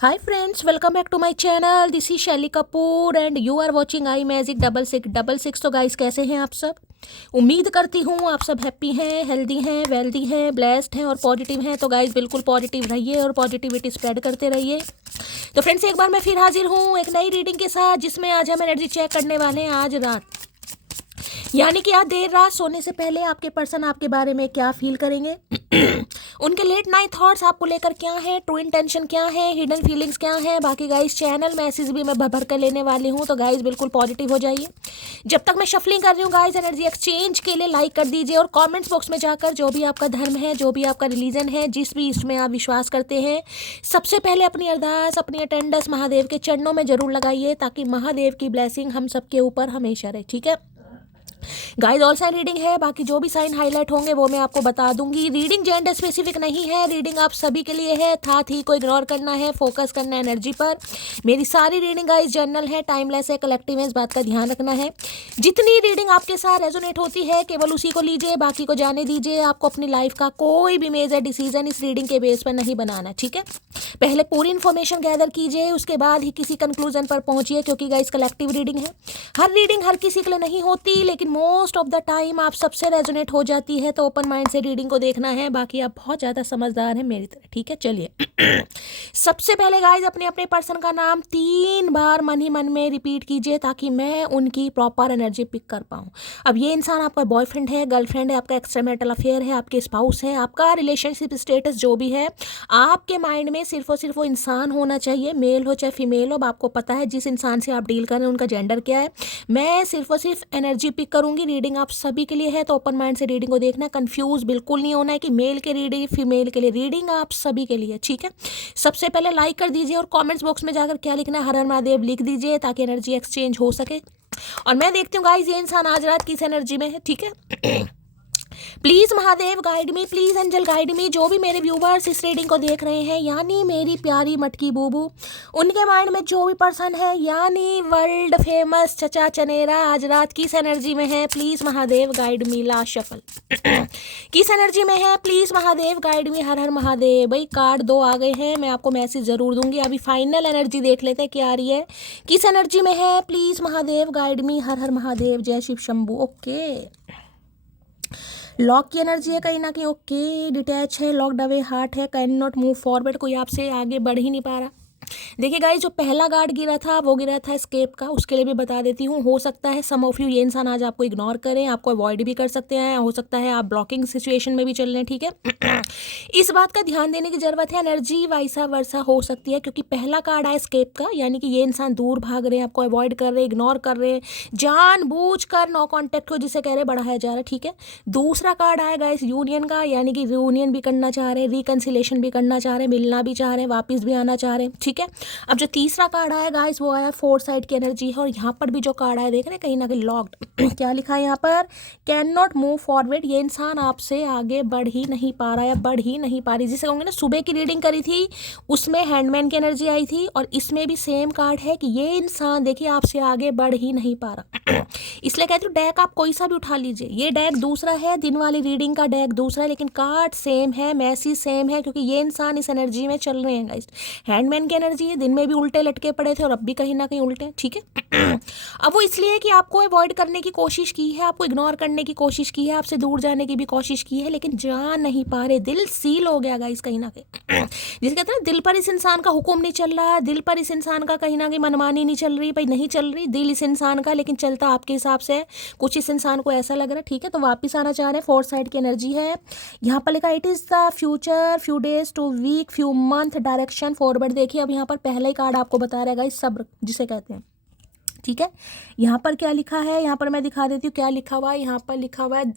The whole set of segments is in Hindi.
Hi friends, welcome back to my channel. This is शैली Kapoor and you are watching I magic 6666। तो गाइस कैसे हैं आप सब? उम्मीद करती हूँ आप सब हैप्पी हैं, हेल्दी हैं, वेल्दी हैं, ब्लेस्ड हैं और पॉजिटिव हैं। तो गाइस बिल्कुल पॉजिटिव रहिए और पॉजिटिविटी स्प्रेड करते रहिए। तो फ्रेंड्स एक बार मैं फिर हाजिर हूँ एक नई रीडिंग के साथ, जिसमें आज हम एनर्जी चेक करने वाले हैं आज रात, यानी कि आज देर रात सोने से पहले आपके पर्सन आपके बारे में क्या फील करेंगे उनके लेट नाइट थॉट्स आपको लेकर क्या है, ट्रू इंटेंशन क्या है, हिडन फीलिंग्स क्या है। बाकी गाइस चैनल मैसेज भी मैं भर कर लेने वाली हूँ, तो गाइस बिल्कुल पॉजिटिव हो जाइए। जब तक मैं शफलिंग कर रही हूँ गाइस, एनर्जी एक्सचेंज के लिए लाइक कर दीजिए और कमेंट्स बॉक्स में जाकर जो भी आपका धर्म है, जो भी आपका रिलीजन है, जिस भी इसमें आप विश्वास करते हैं, सबसे पहले अपनी अरदास, अपनी अटेंडेंस महादेव के चरणों में जरूर लगाइए, ताकि महादेव की ब्लेसिंग हम सबके ऊपर हमेशा रहे। ठीक है गाइस, ऑल साइन रीडिंग है, बाकी जो भी साइन हाईलाइट होंगे वो मैं आपको बता दूंगी। रीडिंग जेंडर स्पेसिफिक नहीं है, रीडिंग आप सभी के लिए है। था थी को इग्नोर करना है, फोकस करना है एनर्जी पर। मेरी सारी रीडिंग गाइस जनरल है, टाइमलेस है, कलेक्टिव है, इस बात का ध्यान रखना है। जितनी रीडिंग आपके साथ रेजोनेट होती है केवल उसी को लीजिए, बाकी को जाने दीजिए। आपको अपनी लाइफ का कोई भी मेजर डिसीजन इस रीडिंग के बेस पर नहीं बनाना, ठीक है। पहले पूरी इन्फॉर्मेशन गैदर कीजिए, उसके बाद ही किसी कंक्लूजन पर पहुंचिए, क्योंकि गाइस कलेक्टिव रीडिंग है। हर रीडिंग हर किसी के लिए नहीं होती, लेकिन मोस्ट ऑफ द टाइम आप सबसे रेजोनेट हो जाती है। तो ओपन माइंड से रीडिंग को देखना है, बाकी आप बहुत ज़्यादा समझदार हैं मेरी तरह, ठीक है। चलिए सबसे पहले गाइज अपने अपने पर्सन का नाम 3 बार मन ही मन में रिपीट कीजिए, ताकि मैं उनकी प्रॉपर एनर्जी पिक कर पाऊँ। अब ये इंसान आपका बॉयफ्रेंड है, गर्लफ्रेंड है, आपका एक्स्ट्रा मैरिटल अफेयर है, आपके स्पाउस है, आपका रिलेशनशिप स्टेटस जो भी है, आपके माइंड में सिर्फ और सिर्फ वो इंसान होना चाहिए, मेल हो चाहे फीमेल हो। अब आपको पता है जिस इंसान से आप डील कर रहे हैं उनका जेंडर क्या है। मैं सिर्फ और सिर्फ एनर्जी पिक करूंगी, रीडिंग आप सभी के लिए है, तो ओपन माइंड से रीडिंग को देखना, कंफ्यूज बिल्कुल नहीं होना है कि मेल के रीडिंग फीमेल के लिए, रीडिंग आप सभी के लिए, ठीक है। सबसे पहले लाइक कर दीजिए और कमेंट्स बॉक्स में जाकर क्या लिखना है, हर हर महादेव लिख दीजिए, ताकि एनर्जी एक्सचेंज हो सके। और मैं देखती हूँ गाइस ये इंसान आज रात किस एनर्जी में है, ठीक है। Please Mahadev guide me, please angel guide me. जो भी मेरे व्यूवर्स इस रीडिंग को देख रहे हैं, यानी मेरी प्यारी मटकी बूबू, उनके माइंड में जो भी पर्सन है, यानी वर्ल्ड फेमस चचा चनेरा, आज रात किस एनर्जी में है, please Mahadev guide me. Last shuffle किस एनर्जी में है, प्लीज महादेव गाइड मी। हर हर महादेव। भाई कार्ड 2 आ गए हैं, मैं आपको मैसेज जरूर दूंगी। अभी फाइनल एनर्जी देख लेते हैं क्या आ रही है, किस एनर्जी में है, प्लीज महादेव गाइड मी। हर हर महादेव, जय शिव शंभू। ओके, लॉक की एनर्जी है कहीं ना कहीं, ओके। डिटैच है, लॉक्ड अवे हार्ट है, कैन नॉट मूव फॉरवर्ड, कोई आपसे आगे बढ़ ही नहीं पा रहा। देखिए गाइस, जो पहला कार्ड गिरा था वो गिरा था एस्केप का, उसके लिए भी बता देती हूँ। हो सकता है सम ऑफ यू ये इंसान आज आपको इग्नोर करें, आपको अवॉइड भी कर सकते हैं, हो सकता है आप ब्लॉकिंग सिचुएशन में भी चल रहे हैं, ठीक है। इस बात का ध्यान देने की जरूरत है, एनर्जी वाइसा वर्सा हो सकती है, क्योंकि पहला कार्ड आया एस्केप का, यानी कि ये इंसान दूर भाग रहे हैं, आपको अवॉइड कर रहे हैं, इग्नोर कर रहे हैं, जानबूझकर नो कॉन्टेक्ट हो जिसे कह रहे बढ़ाया जा रहा है, ठीक है। दूसरा कार्ड आया गाइस यूनियन का, यानी कि यूनियन भी करना चाह रहे हैं, रिकन्सिलेशन भी करना चाह रहे हैं, मिलना भी चाह रहे हैं, वापिस भी आना चाह रहे हैं, ठीक है। अब जो तीसरा कार्ड आया गाइस वो आया 4 साइड की एनर्जी है, और यहाँ पर भी जो कार्ड आया देख रहे हैं कहीं ना कहीं लॉक्ड क्या लिखा है यहाँ पर, कैन नॉट मूव फॉरवर्ड। ये इंसान आपसे आगे बढ़ ही नहीं पा रहा है, बढ़ ही नहीं पा रही। जिसे कहूँगे ना, सुबह की रीडिंग करी थी उसमें हैंडमैन की एनर्जी आई थी, और इसमें भी सेम कार्ड है कि ये इंसान देखिए आपसे आगे बढ़ ही नहीं पा रहा। इसलिए कहती हूँ डेक आप कोई सा भी उठा लीजिए, ये डेक दूसरा है, दिन वाली रीडिंग का डेक दूसरा है, लेकिन कार्ड सेम है, मैसेज सेम है, क्योंकि ये इंसान इस एनर्जी में चल रहे हैं गाइस। हैंडमैन की एनर्जी है, दिन में भी उल्टे लटके पड़े थे और अब भी कहीं ना कहीं उल्टे, ठीक है। अब वो इसलिए कि आपको अवॉइड करने की कोशिश की है, आपको इग्नोर करने की कोशिश की है, आपसे दूर जाने की भी कोशिश की है, लेकिन जा नहीं पा रहे, दिल सील हो गया गाइस कहीं ना कहीं। जिसे कहते हैं दिल पर इस इंसान का हुक्म नहीं चल रहा, दिल पर इस इंसान का कहीं ना कहीं मनमानी नहीं चल रही, भाई नहीं चल रही दिल इस इंसान का, लेकिन चलता आपके हिसाब से कुछ इस इंसान को ऐसा लग रहा है, ठीक है। तो वापिस आना चाह रहे हैं, 4 साइड की एनर्जी है, यहाँ पर लिखा it is the future, few days to week, few month, direction forward. देखिए अब यहाँ पर पहला ही कार्ड आपको बता रहा है गाइस, सब्र जिसे कहते हैं, ठीक है। यहाँ पर क्या लिखा है, यहाँ पर मैं दिखा देती हूँ क्या लिखा हुआ है। यहाँ पर लिखा हुआ है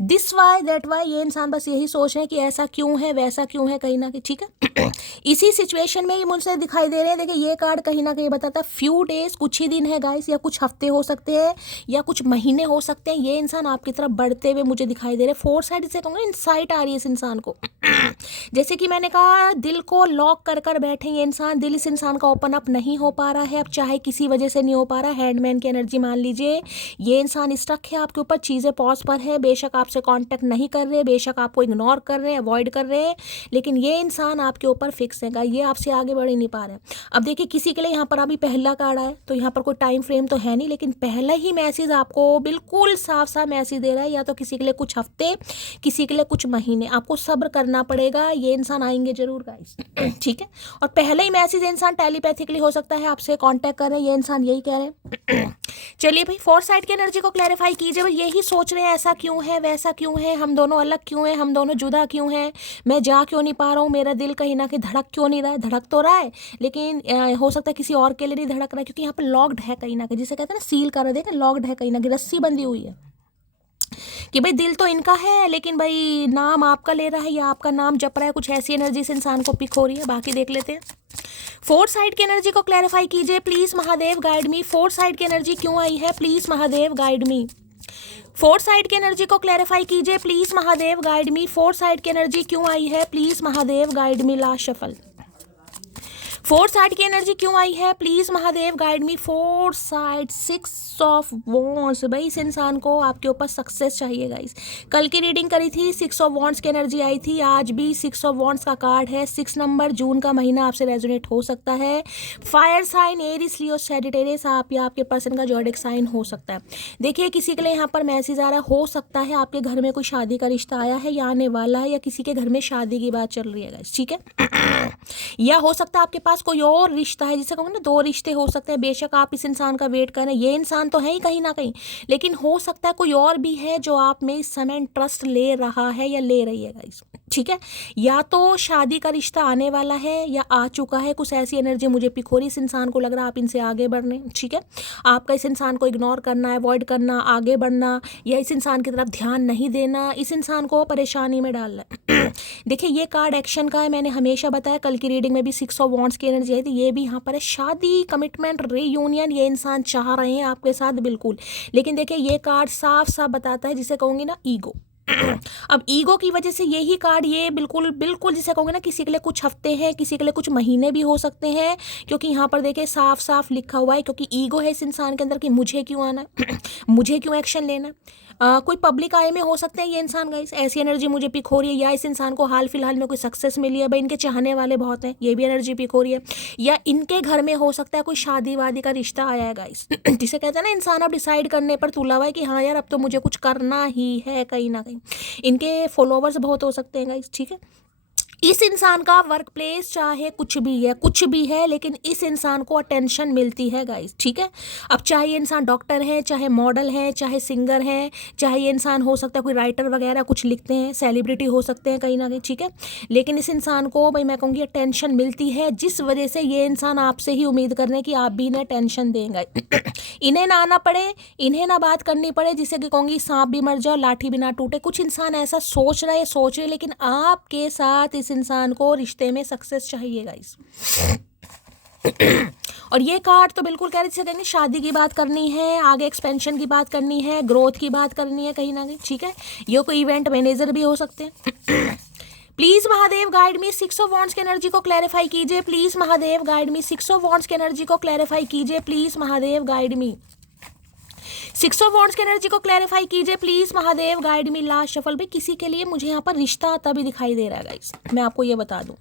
दिस वाई दैट वाई। ये इंसान बस यही सोच रहे हैं कि ऐसा क्यों है, वैसा क्यों है, कहीं ना कहीं, ठीक है। इसी सिचुएशन में ये मुझसे दिखाई दे रहे हैं। देखिए ये कार्ड कहीं ना कहीं बताता है फ्यू डेज, कुछ ही दिन है गाइस, या कुछ हफ्ते हो सकते हैं, या कुछ महीने हो सकते हैं। ये इंसान आपकी तरफ बढ़ते हुए मुझे दिखाई दे रहे हैं। 4 साइड से कहूँगा इनसाइट आ रही है इस इंसान को। जैसे कि मैंने कहा दिल को लॉक कर कर बैठे ये इंसान, दिल इस इंसान का ओपन अप नहीं हो पा रहा है, अब चाहे किसी वजह से नहीं हो पा रहा। हैंडमैन की एनर्जी मान लीजिए, ये इंसान स्टक है आपके ऊपर, चीज़ें पॉज पर है, बेशक बेशक आपसे कांटेक्ट नहीं कर रहे, बेशक आपको इग्नोर कर रहे हैं, अवॉइड कर रहे हैं, लेकिन ये इंसान आपके ऊपर फिक्स है, ये आपसे आगे बढ़ ही नहीं पा रहे हैं। अब देखिए किसी के लिए यहाँ पर अभी पहला कार्ड आया तो यहाँ पर कोई टाइम फ्रेम तो है नहीं, लेकिन पहला ही मैसेज आपको बिल्कुल साफ साफ मैसेज दे रहा है, या तो किसी के लिए कुछ हफ्ते, किसी के लिए कुछ महीने, आपको सब्र करना पड़ेगा, ये इंसान आएंगे जरूर गाइस। ठीक है, और पहले ही मैसेज इंसान टेलीपैथिकली हो सकता है आपसे कांटेक्ट कर रहे हैं, ये इंसान यही कह रहे हैं। चलिए भाई, फोर्थ साइड की एनर्जी को क्लैरिफाई कीजिए। भाई यही सोच रहे हैं ऐसा क्यों है, वैसा क्यों है, हम दोनों अलग क्यों हैं, हम दोनों जुदा क्यों हैं, मैं जा क्यों नहीं पा रहा हूँ, मेरा दिल कहीं ना कहीं धड़क क्यों नहीं रहा है, धड़क तो रहा है लेकिन हो सकता है किसी और के लिए नहीं धड़क रहा है, क्योंकि यहाँ पर लॉक्ड है कहीं ना कहीं, जिसे कहते हैं ना सील कर देखें, लॉक्ड है कहीं ना कहीं, रस्सी बंधी हुई है कि भाई दिल तो इनका है लेकिन भाई नाम आपका ले रहा है या आपका नाम जप रहा है, कुछ ऐसी एनर्जी से इंसान को पिक हो रही है। बाकी देख लेते हैं। फोर्थ साइड की एनर्जी को क्लैरिफाई कीजिए please, Mahadev guide me. Fourth side की एनर्जी क्यों आई है, please Mahadev guide me. Fourth side की एनर्जी को क्लैरिफाई कीजिए please, Mahadev guide me. Fourth side की एनर्जी क्यों आई है, please Mahadev guide me. Last shuffle. Fourth side की एनर्जी क्यों आई है, please Mahadev guide me. Fourth side 6 of wands. भाई इस इंसान को आपके ऊपर सक्सेस चाहिए गाइस। कल की रीडिंग करी थी, 6 ऑफ वॉन्ड्स की एनर्जी आई थी, आज भी 6 ऑफ वॉन्ड्स का कार्ड है। 6 नंबर, जून का महीना आपसे रेजोनेट हो सकता है। फायर साइन एरीज, लियो, सैजिटेरियस आप या आपके पर्सन का जॉडिक साइन हो सकता है। देखिए किसी के लिए यहाँ पर मैसेज आ रहा है, हो सकता है आपके घर में कोई शादी का रिश्ता आया है या आने वाला है, या किसी के घर में शादी की बात चल रही है गाइस। ठीक है, या हो सकता है आपके पास कोई और रिश्ता है, जिसे कहूँगा ना 2 रिश्ते हो सकते हैं। बेशक आप इस इंसान का वेट करें, ये इंसान तो है ही कहीं ना कहीं, लेकिन हो सकता है कोई और भी है जो आप में इस समय इंटरेस्ट ले रहा है या ले रही है गाइस। ठीक है, या तो शादी का रिश्ता आने वाला है या आ चुका है, कुछ ऐसी एनर्जी मुझे पिक हो रही है। इस इंसान को लग रहा है आप इनसे आगे बढ़ने। ठीक है, आपका इस इंसान को इग्नोर करना, अवॉइड करना, आगे बढ़ना, या इस इंसान की तरफ ध्यान नहीं देना, इस इंसान को परेशानी में डालना। देखिए ये कार्ड एक्शन का है, मैंने हमेशा बताया, कल की रीडिंग में भी 6 ऑफ वॉन्ड्स की एनर्जी आई थी, ये भी यहाँ पर है। शादी, कमिटमेंट, रीयूनियन ये इंसान चाह रहे हैं आपके साथ बिल्कुल, लेकिन देखिए ये कार्ड साफ साफ बताता है, जिसे कहूँगी ना ईगो। अब ईगो की वजह से यही कार्ड ये बिल्कुल बिल्कुल जिसे कहोगे ना, किसी के लिए कुछ हफ्ते हैं, किसी के लिए कुछ महीने भी हो सकते हैं, क्योंकि यहाँ पर देखिए साफ साफ लिखा हुआ है, क्योंकि ईगो है इस इंसान के अंदर कि मुझे क्यों आना है, मुझे क्यों एक्शन लेना है। कोई पब्लिक आय में हो सकते हैं ये इंसान गाइस, ऐसी एनर्जी मुझे पिक हो रही है, या इस इंसान को हाल फिलहाल में कोई सक्सेस मिली है, भाई इनके चाहने वाले बहुत हैं, ये भी एनर्जी पिक हो रही है, या इनके घर में हो सकता है कोई शादी वादी का रिश्ता आया है गाइस। जिसे कहते हैं ना इंसान अब डिसाइड करने पर तुला हुआ है कि हाँ यार अब तो मुझे कुछ करना ही है कहीं ना कहीं। इनके फॉलोवर्स बहुत हो सकते हैं गाइस। ठीक है, इस इंसान का वर्क प्लेस चाहे कुछ भी है, लेकिन इस इंसान को अटेंशन मिलती है गाइस। ठीक है, अब चाहे ये इंसान डॉक्टर है, चाहे मॉडल है, चाहे सिंगर है, चाहे ये इंसान हो सकता है कोई राइटर वगैरह कुछ लिखते हैं, सेलिब्रिटी हो सकते हैं कहीं ना कहीं। ठीक है, लेकिन इस इंसान को भाई मैं कहूँगी अटेंशन मिलती है, जिस वजह से ये इंसान आपसे ही उम्मीद कर रहे हैं कि आप भी इन्हें टेंशन देंगे। इन्हें ना आना पड़े, इन्हें ना बात करनी पड़े, जिसे कि कहूँगी सांप भी मर जाओ लाठी भी ना टूटे। कुछ इंसान ऐसा सोच रहे, लेकिन आपके साथ इस इंसान को रिश्ते में सक्सेस चाहिए गाइस। और ये कार्ड तो बिल्कुल कह रहे थे, शादी की बात करनी है, आगे एक्सपेंशन की बात करनी है, ग्रोथ की बात करनी है कहीं ना कहीं। ठीक है, ये कोई इवेंट मैनेजर भी हो सकते हैं। Please Mahadev guide me, 6 of wands की एनर्जी को क्लैरिफाई कीजिए please, Mahadev guide me. 6 of wands की एनर्जी को क्लैरिफाई कीजिए please, Mahadev guide me. 6 of wands की एनर्जी को क्लैरिफाई कीजिए please, Mahadev guide me. Last shuffle. भी किसी के लिए मुझे यहाँ पर रिश्ता आता भी दिखाई दे रहा है गाइस, मैं आपको ये बता दूं।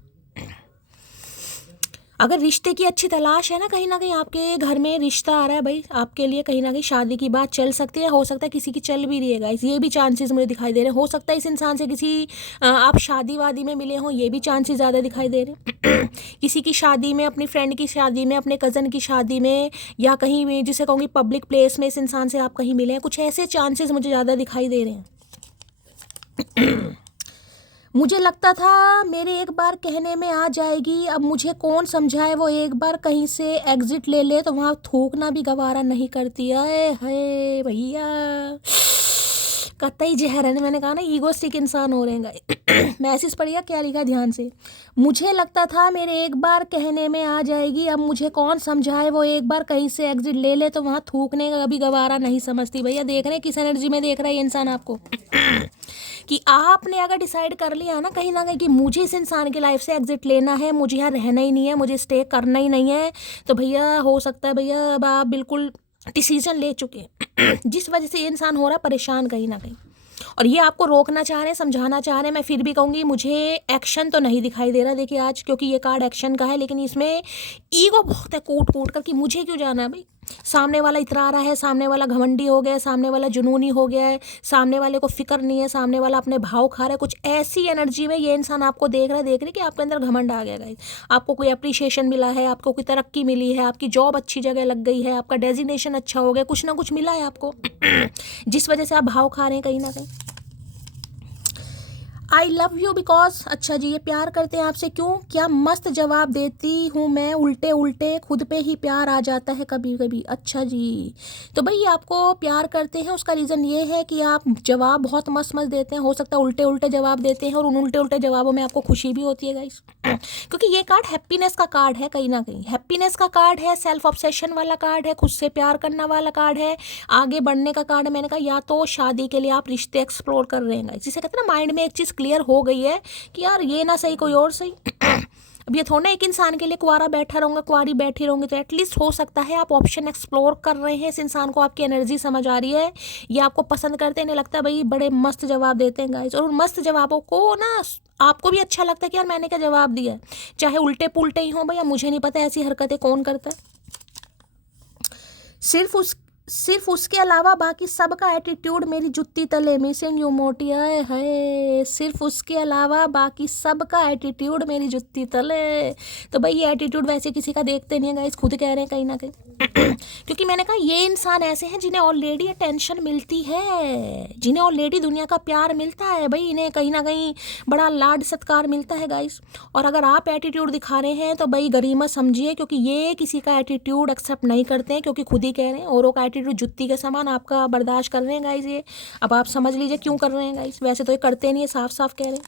अगर रिश्ते की अच्छी तलाश है ना कहीं आपके घर में रिश्ता आ रहा है भाई आपके लिए, कहीं ना कहीं शादी की बात चल सकती है, हो सकता है किसी की चल भी रही है गाइस, ये भी चांसेस मुझे दिखाई दे रहे हैं। हो सकता है इस इंसान से किसी आप शादी वादी में मिले हों, ये भी चांसेस ज़्यादा दिखाई दे रहे हैं। किसी की शादी में, अपनी फ्रेंड की शादी में, अपने कज़न की शादी में, या कहीं भी जिसे कहूँगी पब्लिक प्लेस में इस इंसान से आप कहीं मिले हैं, कुछ ऐसे चांसेस मुझे ज़्यादा दिखाई दे रहे हैं। मुझे लगता था मेरे एक बार कहने में आ जाएगी, अब मुझे कौन समझाए, वो एक बार कहीं से एग्जिट ले ले तो वहाँ थूकना भी गवारा नहीं करती। अरे है भैया, कतई जहर है। मैंने कहा ना ईगोस्टिक इंसान हो रहेगा। मैसेज पढ़िएगा क्या लिखा ध्यान से। मुझे लगता था मेरे एक बार कहने में आ जाएगी, अब मुझे कौन समझाए, वो एक बार कहीं से एग्जिट ले ले तो वहाँ थूकने का भी गवारा नहीं समझती। भैया देख रहे हैं किस एनर्जी में देख रहा है ये इंसान आपको, कि आपने अगर डिसाइड कर लिया ना कहीं कि मुझे इस इंसान की लाइफ से एग्जिट लेना है, मुझे यहाँ रहना ही नहीं है, मुझे स्टे करना ही नहीं है, तो भैया हो सकता है भैया अब आप बिल्कुल डिसीजन ले चुके हैं, जिस वजह से ये इंसान हो रहा है परेशान कहीं ना कहीं। और ये आपको रोकना चाह रहे हैं, समझाना चाह रहे हैं। मैं फिर भी कहूँगी मुझे एक्शन तो नहीं दिखाई दे रहा देखिए आज, क्योंकि ये कार्ड एक्शन का है, लेकिन इसमें ईगो बहुत है कूट कूट कर कि मुझे क्यों जाना है भाई। सामने वाला इतरा रहा है, सामने वाला घमंडी हो गया है, सामने वाला जुनूनी हो गया है, सामने वाले को फिक्र नहीं है, सामने वाला अपने भाव खा रहा है। कुछ ऐसी एनर्जी में ये इंसान आपको देख रहा है कि आपके अंदर घमंड आ गया गाइस। आपको कोई अप्रिशिएशन मिला है, आपको कोई तरक्की मिली है, आपकी जॉब अच्छी जगह लग गई है, आपका डेजिग्नेशन अच्छा हो गया, कुछ ना कुछ मिला है आपको जिस वजह से आप भाव खा रहे हैं कहीं ना कहीं। आई लव यू बिकॉज, अच्छा जी, ये प्यार करते हैं आपसे क्यों, क्या मस्त जवाब देती हूँ मैं, उल्टे उल्टे खुद पे ही प्यार आ जाता है कभी कभी। अच्छा जी, तो भाई आपको प्यार करते हैं, उसका रीज़न ये है कि आप जवाब बहुत मस्त मस्त देते हैं। हो सकता है उल्टे उल्टे जवाब देते हैं और उन उल्टे उल्टे जवाबों में आपको खुशी भी होती है गाइस, क्योंकि ये कार्ड हैप्पीनेस का कार्ड है कहीं ना कहीं। हैप्पीनेस का कार्ड है, सेल्फ ऑब्सेशन वाला कार्ड है, खुद से प्यार करना वाला कार्ड है, आगे बढ़ने का कार्ड है। मैंने कहा या तो शादी के लिए आप रिश्ते एक्सप्लोर कर रहे हैं, जिसे कहते हैं ना माइंड में एक चीज़ क्लियर हो गई है कि यार ये ना सही कोई और सही। अब ये थोड़ा एक इंसान के लिए कुआरा बैठा रहूँगा, कुआरी बैठी रहूँगी, तो एटलीस्ट हो सकता है आप ऑप्शन एक्सप्लोर कर रहे हैं। इस इंसान को आपकी एनर्जी समझ आ रही है, ये आपको पसंद करते हैं। नहीं लगता भाई बड़े मस्त जवाब देते हैं गाइस, और उन मस्त जवाबों को ना आपको भी अच्छा लगता है कि यार मैंने क्या जवाब दिया है, चाहे उल्टे पुल्टे ही हों भैया, मुझे नहीं पता ऐसी हरकतें कौन करता है। सिर्फ उसके अलावा बाकी सबका एटीट्यूड मेरी जुत्ती तले, मिसिंग यू मोटी आए है। सिर्फ उसके अलावा बाकी सबका एटीट्यूड मेरी जुत्ती तले। तो भाई ये एटीट्यूड वैसे किसी का देखते नहीं है गाइस, खुद कह रहे हैं कहीं ना कहीं क्योंकि मैंने कहा ये इंसान ऐसे हैं जिन्हें ऑलरेडी अटेंशन मिलती है, जिन्हें ऑलरेडी दुनिया का प्यार मिलता है भाई, इन्हें कहीं ना कहीं बड़ा लाड सत्कार मिलता है गाइस। और अगर आप एटीट्यूड दिखा रहे हैं तो भाई गरीमत समझिए, क्योंकि ये किसी का एटीट्यूड एक्सेप्ट नहीं करते हैं, क्योंकि खुद ही कह रहे हैं औरों का एटीट्यूड जुत्ती के समान आपका बर्दाश्त कर रहे हैं गाइस। ये अब आप समझ लीजिए क्यों कर रहे हैं गाइस, वैसे तो ये करते नहीं है, साफ साफ कह रहे हैं।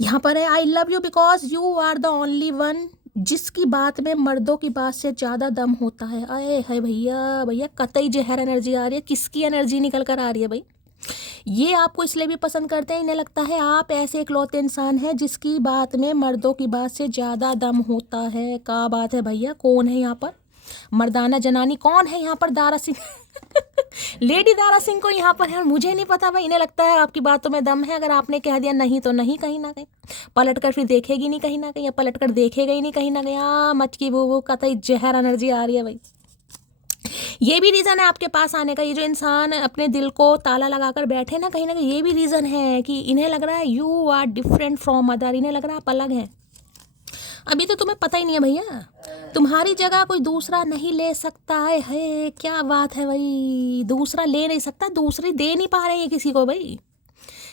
यहाँ पर है I love you because you are the only one, जिसकी बात में मर्दों की बात से ज़्यादा दम होता है। अरे है भैया भैया, कतई जहर एनर्जी आ रही है, किसकी एनर्जी निकल कर आ रही है भाई। ये आपको इसलिए भी पसंद करते हैं, इन्हें लगता है आप ऐसे इकलौते इंसान हैं जिसकी बात में मर्दों की बात से ज़्यादा दम होता है। क्या बात है भैया, कौन है यहाँ पर मर्दाना जनानी, कौन है यहाँ पर दारा सिंह लेडी दारा सिंह को यहाँ पर है, और मुझे नहीं पता भाई। इन्हें लगता है आपकी बातों में दम है, अगर आपने कह दिया नहीं तो नहीं, कहीं ना कहीं पलट कर फिर देखेगी नहीं कहीं ना कहीं, या पलट कर देखेगा ही नहीं कहीं ना कहीं। मचकी वो कतई जहर एनर्जी आ रही है भाई। ये भी रीज़न है आपके पास आने का, ये जो इंसान अपने दिल को ताला लगाकर बैठे ना कहीं ये भी रीज़न है कि इन्हें लग रहा है you are different from other, इन्हें लग रहा है आप अलग हैं। अभी तो तुम्हें पता ही नहीं है भैया, तुम्हारी जगह कोई दूसरा नहीं ले सकता है। क्या बात है भाई, दूसरा ले नहीं सकता, दूसरी दे नहीं पा रहे हैं किसी को भाई,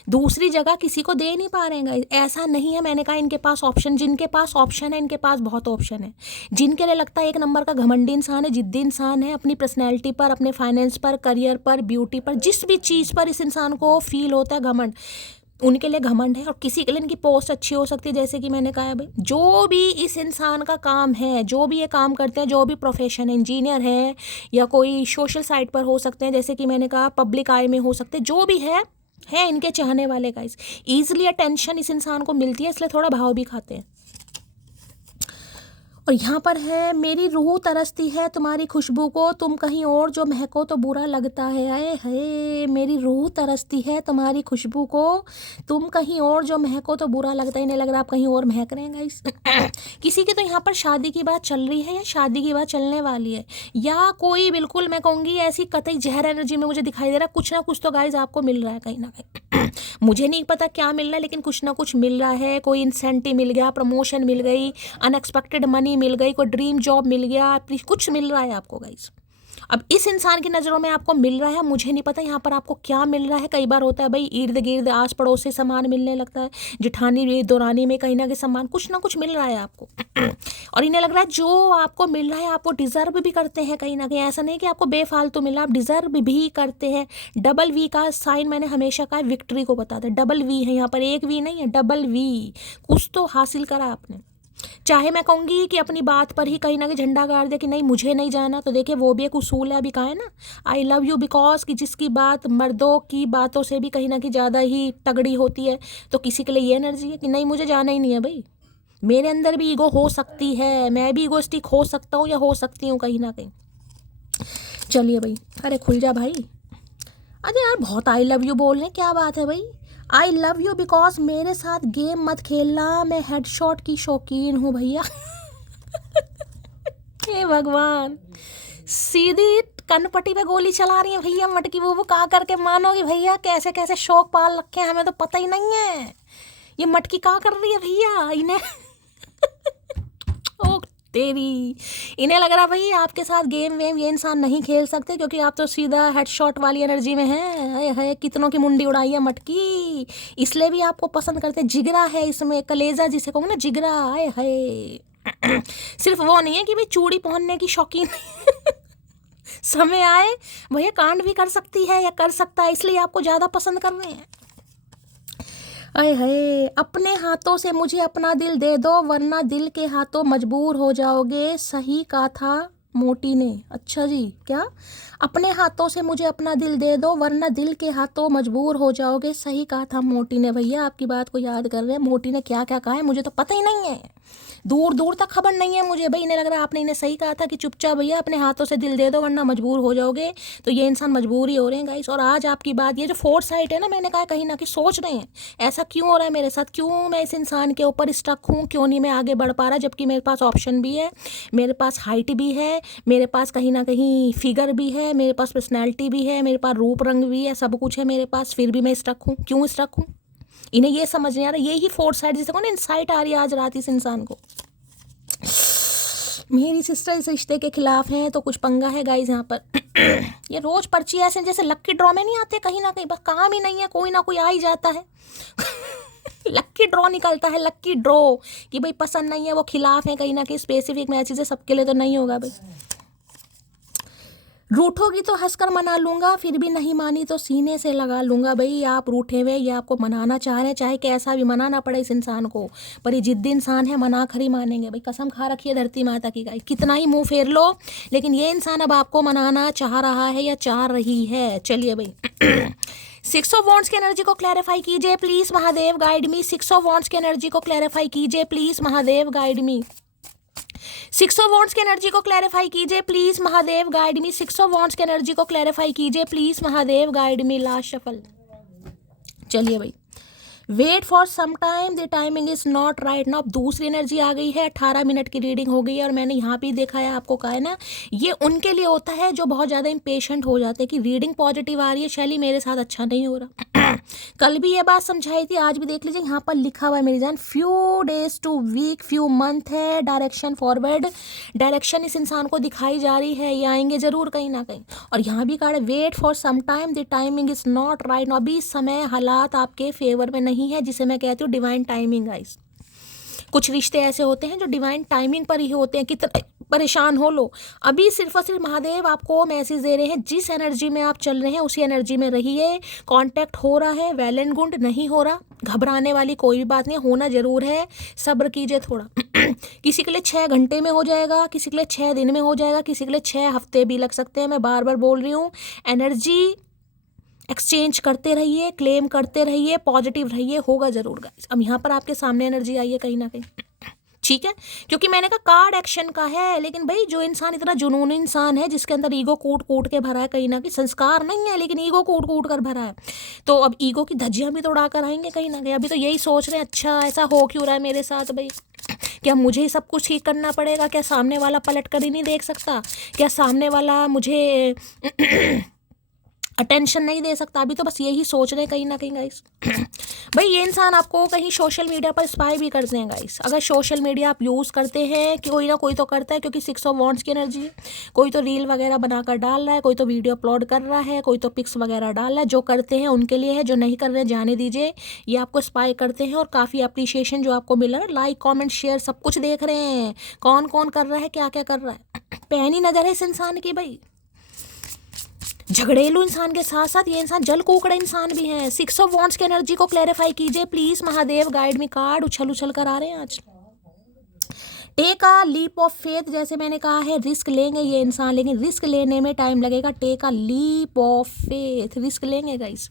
दूसरी जगह किसी को दे नहीं पा रहे हैं। ऐसा नहीं है, मैंने कहा इनके पास ऑप्शन, जिनके पास ऑप्शन है इनके पास बहुत ऑप्शन है। जिनके लिए लगता है एक नंबर का घमंडी इंसान है, जिद्दी इंसान है, अपनी पर्सनैलिटी पर, अपने फाइनेंस पर, करियर पर, ब्यूटी पर, जिस भी चीज़ पर इस इंसान को फील होता है घमंड, उनके लिए घमंड है। और किसी के लिए इनकी पोस्ट अच्छी हो सकती है, जैसे कि मैंने कहा भाई जो भी इस इंसान का काम है, जो भी ये काम करते हैं, जो भी प्रोफेशन है, इंजीनियर है या कोई सोशल साइट पर हो सकते हैं, जैसे कि मैंने कहा पब्लिक आई में हो सकते हैं, जो भी है इनके चाहने वाले गाइस। ईजिली अटेंशन इस इंसान को मिलती है, इसलिए थोड़ा भाव भी खाते हैं। और यहाँ पर है मेरी रूह तरसती है तुम्हारी खुशबू को, तुम कहीं और जो महको तो बुरा लगता है। आए है मेरी रूह तरसती है तुम्हारी खुशबू को, तुम कहीं और जो महको तो बुरा लगता है। इन्हें लग रहा है आप कहीं और महक रहे हैं गाइस। किसी की तो यहाँ पर शादी की बात चल रही है या शादी की बात चलने वाली है, या कोई बिल्कुल मैं कहूँगी ऐसी कतई जहर एनर्जी में मुझे दिखाई दे रहा है। कुछ ना कुछ तो गाइस आपको मिल रहा है कहीं ना कहीं। मुझे नहीं पता क्या मिल रहा है, लेकिन कुछ ना कुछ मिल रहा है। कोई इंसेंटिव मिल गया, प्रमोशन मिल गई, अनएक्सपेक्टेड मनी मिल गई, कोई ड्रीम जॉब मिल गया, कुछ मिल रहा है आपको गाइस। अब इस इंसान की नज़रों में आपको मिल रहा है, मुझे नहीं पता यहाँ पर आपको क्या मिल रहा है। कई बार होता है भाई इर्द गिर्द आस पड़ोस से सामान मिलने लगता है, जिठानी दौरानी में कहीं ना कहीं सामान कुछ ना कुछ मिल रहा है आपको। और इन्हें लग रहा है जो आपको मिल रहा है आपको डिज़र्व भी करते हैं कहीं ना कहीं। ऐसा नहीं कि आपको बेफालतू मिला, आप डिज़र्व भी करते हैं। डबल वी का साइन मैंने हमेशा कहा विक्ट्री को बताता है, डबल वी है यहाँ पर, एक वी नहीं है, डबल वी। कुछ तो हासिल करा आपने। चाहे मैं कहूँगी कि अपनी बात पर ही कहीं ना कहीं झंडा गाड़ दे कि नहीं मुझे नहीं जाना, तो देखिए वो भी एक उसूल है। अभी कहा है ना आई लव यू बिकॉज, कि जिसकी बात मर्दों की बातों से भी कहीं ना कहीं ज़्यादा ही तगड़ी होती है, तो किसी के लिए ये एनर्जी है कि नहीं मुझे जाना ही नहीं है भाई। मेरे अंदर भी ईगो हो सकती है, मैं भी ईगोस्टिक हो सकता हूँ या हो सकती हूँ कहीं ना कहीं। चलिए भाई, अरे खुल जा भाई। अरे यार बहुत आई लव यू बोल रहे हैं, क्या बात है भाई। आई लव यू बिकॉज मेरे साथ गेम मत खेलना, मैं हेडशॉट की शौकीन हूँ भैया। हे भगवान, सीधी कनपट्टी पे गोली चला रही है भैया मटकी वो का करके। मानोगे भैया कैसे कैसे शौक पाल रखे हैं, हमें तो पता ही नहीं है। ये मटकी का कर रही है भैया इन्हें। ओ तेरी, इन्हें लग रहा भाई आपके साथ गेम वेम ये इंसान नहीं खेल सकते क्योंकि आप तो सीधा हेडशॉट वाली एनर्जी में हैं। हाय हाय, कितनों की मुंडी उड़ाई है मटकी, इसलिए भी आपको पसंद करते। जिगरा है इसमें, कलेजा जिसे कहूँ ना, जिगरा। हाय हाय। सिर्फ वो नहीं है कि भाई चूड़ी पहनने की शौकीन। समय आए भैया कांड भी कर सकती है या कर सकता है, इसलिए आपको ज़्यादा पसंद कर रहे हैं। अय है, अपने हाथों से मुझे अपना दिल दे दो वरना दिल के हाथों मजबूर हो जाओगे, सही कहा था मोटी ने। अच्छा जी, क्या? अपने हाथों से मुझे अपना दिल दे दो वरना दिल के हाथों मजबूर हो जाओगे, सही कहा था मोटी ने। भैया आपकी बात को याद कर रहे हैं, मोटी ने क्या क्या कहा है मुझे तो पता ही नहीं है, दूर दूर तक खबर नहीं है मुझे। भाई इन्हें लग रहा है आपने इन्हें सही कहा था कि चुपचाप भैया अपने हाथों से दिल दे दो वरना मजबूर हो जाओगे, तो ये इंसान मजबूर ही हो रहे हैं गाइस। और आज आपकी बात, ये जो फोर्थ साइट है ना, मैंने कहा कहीं ना कहीं सोच रहे हैं ऐसा क्यों हो रहा है मेरे साथ, क्यों मैं इस इंसान के ऊपर स्टक हूँ, क्यों नहीं मैं आगे बढ़ पा रहा, जबकि मेरे पास ऑप्शन भी है, मेरे पास हाइट भी है, मेरे पास कहीं ना कहीं फिगर भी है, मेरे पास पर्सनैलिटी भी है, मेरे पास रूप रंग भी है, सब कुछ है मेरे पास, फिर भी मैं स्टक हूँ। क्यों स्टक हूँ? इन्हें ये समझ नहीं आ रहा। यही फोर्थ साइड जिसे को ना इनसाइट आ रही है आज रात इस इंसान को। मेरी सिस्टर इस रिश्ते के खिलाफ हैं तो कुछ पंगा है गाइज यहाँ पर। ये रोज पर्ची ऐसे जैसे लक्की ड्रॉ में नहीं आते कहीं ना कहीं, बस काम ही नहीं है, कोई ना कोई आ ही जाता है। लक्की ड्रॉ निकलता है, लक्की ड्रॉ कि भाई पसंद नहीं है वो खिलाफ है कहीं ना कहीं, स्पेसिफिक मैचेस है, सबके लिए तो नहीं होगा भाई। रूठोगी तो हंसकर मना लूंगा, फिर भी नहीं मानी तो सीने से लगा लूंगा। भाई आप रूठे हुए, ये आपको मनाना चाह रहे हैं, चाहे कैसा भी मनाना पड़े इस इंसान को, पर ये जिद्दी इंसान है, मना खरी मानेंगे। भाई कसम खा रखी है धरती माता की गाइस, कितना ही मुंह फेर लो, लेकिन ये इंसान अब आपको मनाना चाह रहा है या चाह रही है। चलिए भाई। 6 ऑफ वॉन्ड्स की एनर्जी को क्लैरिफाई कीजिए please Mahadev, guide me. 6 of wands की एनर्जी को क्लैरिफाई कीजिए please Mahadev, guide me. 6 of wands की एनर्जी को क्लैरिफाई कीजिए please Mahadev, guide me. 6 of wands की एनर्जी को क्लैरिफाई कीजिए please Mahadev, guide me. Last shuffle. चलिए भाई, wait for some time, the timing is not right now. अब दूसरी एनर्जी आ गई है, 18 मिनट की रीडिंग हो गई है, और मैंने यहाँ भी देखा है, आपको कहा है ना, ये उनके लिए होता है जो बहुत ज़्यादा इम्पेशेंट हो जाते हैं कि रीडिंग पॉजिटिव आ रही है, शैली मेरे साथ अच्छा नहीं हो रहा। कल भी ये बात समझाई थी, आज भी देख लीजिए, यहाँ पर लिखा हुआ है मेरी जान, few days to week, few month है, डायरेक्शन फॉरवर्ड, डायरेक्शन इस इंसान को दिखाई जा रही है, ये आएंगे जरूर कहीं ना कहीं। और यहाँ भी कहा है wait for some time, the timing is not right. अभी समय हालात आपके फेवर में नहीं है, जिसे मैं कहती हूँ डिवाइन टाइमिंग गाइस। कुछ रिश्ते ऐसे होते हैं जो डिवाइन टाइमिंग पर ही होते हैं, कितना परेशान हो लो। अभी सिर्फ और सिर्फ महादेव आपको मैसेज दे रहे हैं, जिस एनर्जी में आप चल रहे हैं उसी एनर्जी में रहिए। कांटेक्ट हो रहा है, वेल एंड गुड, नहीं हो रहा घबराने वाली कोई भी बात नहीं, होना जरूर है, सब्र कीजिए थोड़ा। किसी के लिए 6 घंटे में हो जाएगा, किसी के लिए 6 दिन में हो जाएगा, किसी के लिए 6 हफ्ते भी लग सकते हैं। मैं बार बार बोल रही हूँ, एनर्जी एक्सचेंज करते रहिए, क्लेम करते रहिए, पॉजिटिव रहिए, होगा जरूर गाइस। अब यहाँ पर आपके सामने एनर्जी आई है कहीं ना कहीं, ठीक है, क्योंकि मैंने कहा कार्ड एक्शन का है, लेकिन भाई जो इंसान इतना जुनून इंसान है, जिसके अंदर ईगो कूट कूट के भरा है, कहीं ना कहीं संस्कार नहीं है लेकिन ईगो कूट कूट कर भरा है, तो अब ईगो की धज्जियां भी तो उड़ा कर आएंगे कहीं ना कहीं। अभी तो यही सोच रहे हैं, अच्छा ऐसा हो क्यों रहा है मेरे साथ भाई, क्या मुझे ही सब कुछ ठीक करना पड़ेगा, क्या सामने वाला पलट कर ही नहीं देख सकता, क्या सामने वाला मुझे अटेंशन नहीं दे सकता। अभी तो बस यही सोच रहे हैं कहीं ना कहीं गाइस। भाई ये इंसान आपको कहीं सोशल मीडिया पर स्पाई भी करते हैं गाइस। अगर सोशल मीडिया आप यूज़ करते हैं, कि कोई ना कोई तो करता है, क्योंकि 6 ऑफ वॉन्ड्स की एनर्जी है, कोई तो रील वगैरह बनाकर डाल रहा है, कोई तो वीडियो अपलोड कर रहा है, कोई तो पिक्स वगैरह डाल रहा है। जो करते हैं उनके लिए है, जो नहीं कर रहे हैं जाने दीजिए। ये आपको स्पाई करते हैं और काफ़ी अप्रिशिएशन जो आपको मिल रहा है, लाइक कॉमेंट शेयर सब कुछ देख रहे हैं, कौन कौन कर रहा है, क्या क्या कर रहा है। पैनी नज़र है इस इंसान की भाई, झगड़ेलू इंसान के साथ साथ ये इंसान जल कुकड़े इंसान भी है। 6 ऑफ वॉन्ड्स की एनर्जी को क्लैरिफाई कीजिए please Mahadev, guide me. Card उछल उछल कर आ रहे हैं आज। Take a leap of faith, जैसे मैंने कहा है रिस्क लेंगे ये इंसान, लेकिन रिस्क लेने में टाइम लगेगा। Take a leap of faith, risk लेंगे गाइस।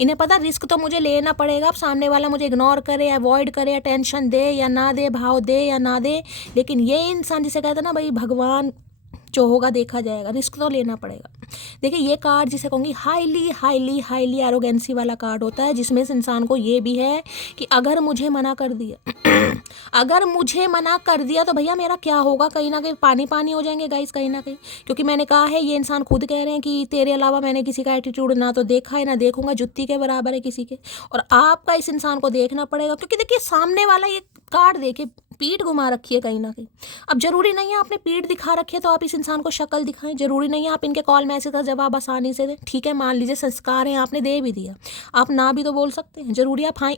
इन्हें पता रिस्क तो मुझे लेना पड़ेगा, अब सामने वाला मुझे इग्नोर करे, अवॉइड करे, अटेंशन दे या ना दे, भाव दे या ना दे, लेकिन ये इंसान जिसे कहते हैं ना भाई भगवान जो होगा देखा जाएगा, रिस्क तो लेना पड़ेगा। देखिए ये कार्ड जिसे कहूँगी हाईली हाईली हाईली एरोगेंसी वाला कार्ड होता है, जिसमें इस इंसान को ये भी है कि अगर मुझे मना कर दिया अगर मुझे मना कर दिया तो भैया मेरा क्या होगा, कहीं ना कहीं पानी पानी हो जाएंगे गाइस, कहीं ना कहीं। क्योंकि मैंने कहा है, ये इंसान खुद कह रहे हैं कि तेरे अलावा मैंने किसी का एटीट्यूड ना तो देखा है ना देखूंगा, जुत्ती के बराबर है किसी के। और आपका इस इंसान को देखना पड़ेगा, क्योंकि देखिए सामने वाला ये कार्ड देखिए पीठ घुमा रखी है कहीं ना कहीं। अब जरूरी नहीं है आपने पीठ दिखा रखी है तो आप इस इंसान को शक्ल दिखाएं, जरूरी नहीं है आप इनके कॉल मैसेज का जवाब आसानी से दें। ठीक है, मान लीजिए संस्कार है, आपने दे भी दिया, आप ना भी तो बोल सकते हैं, जरूरी आप हाँ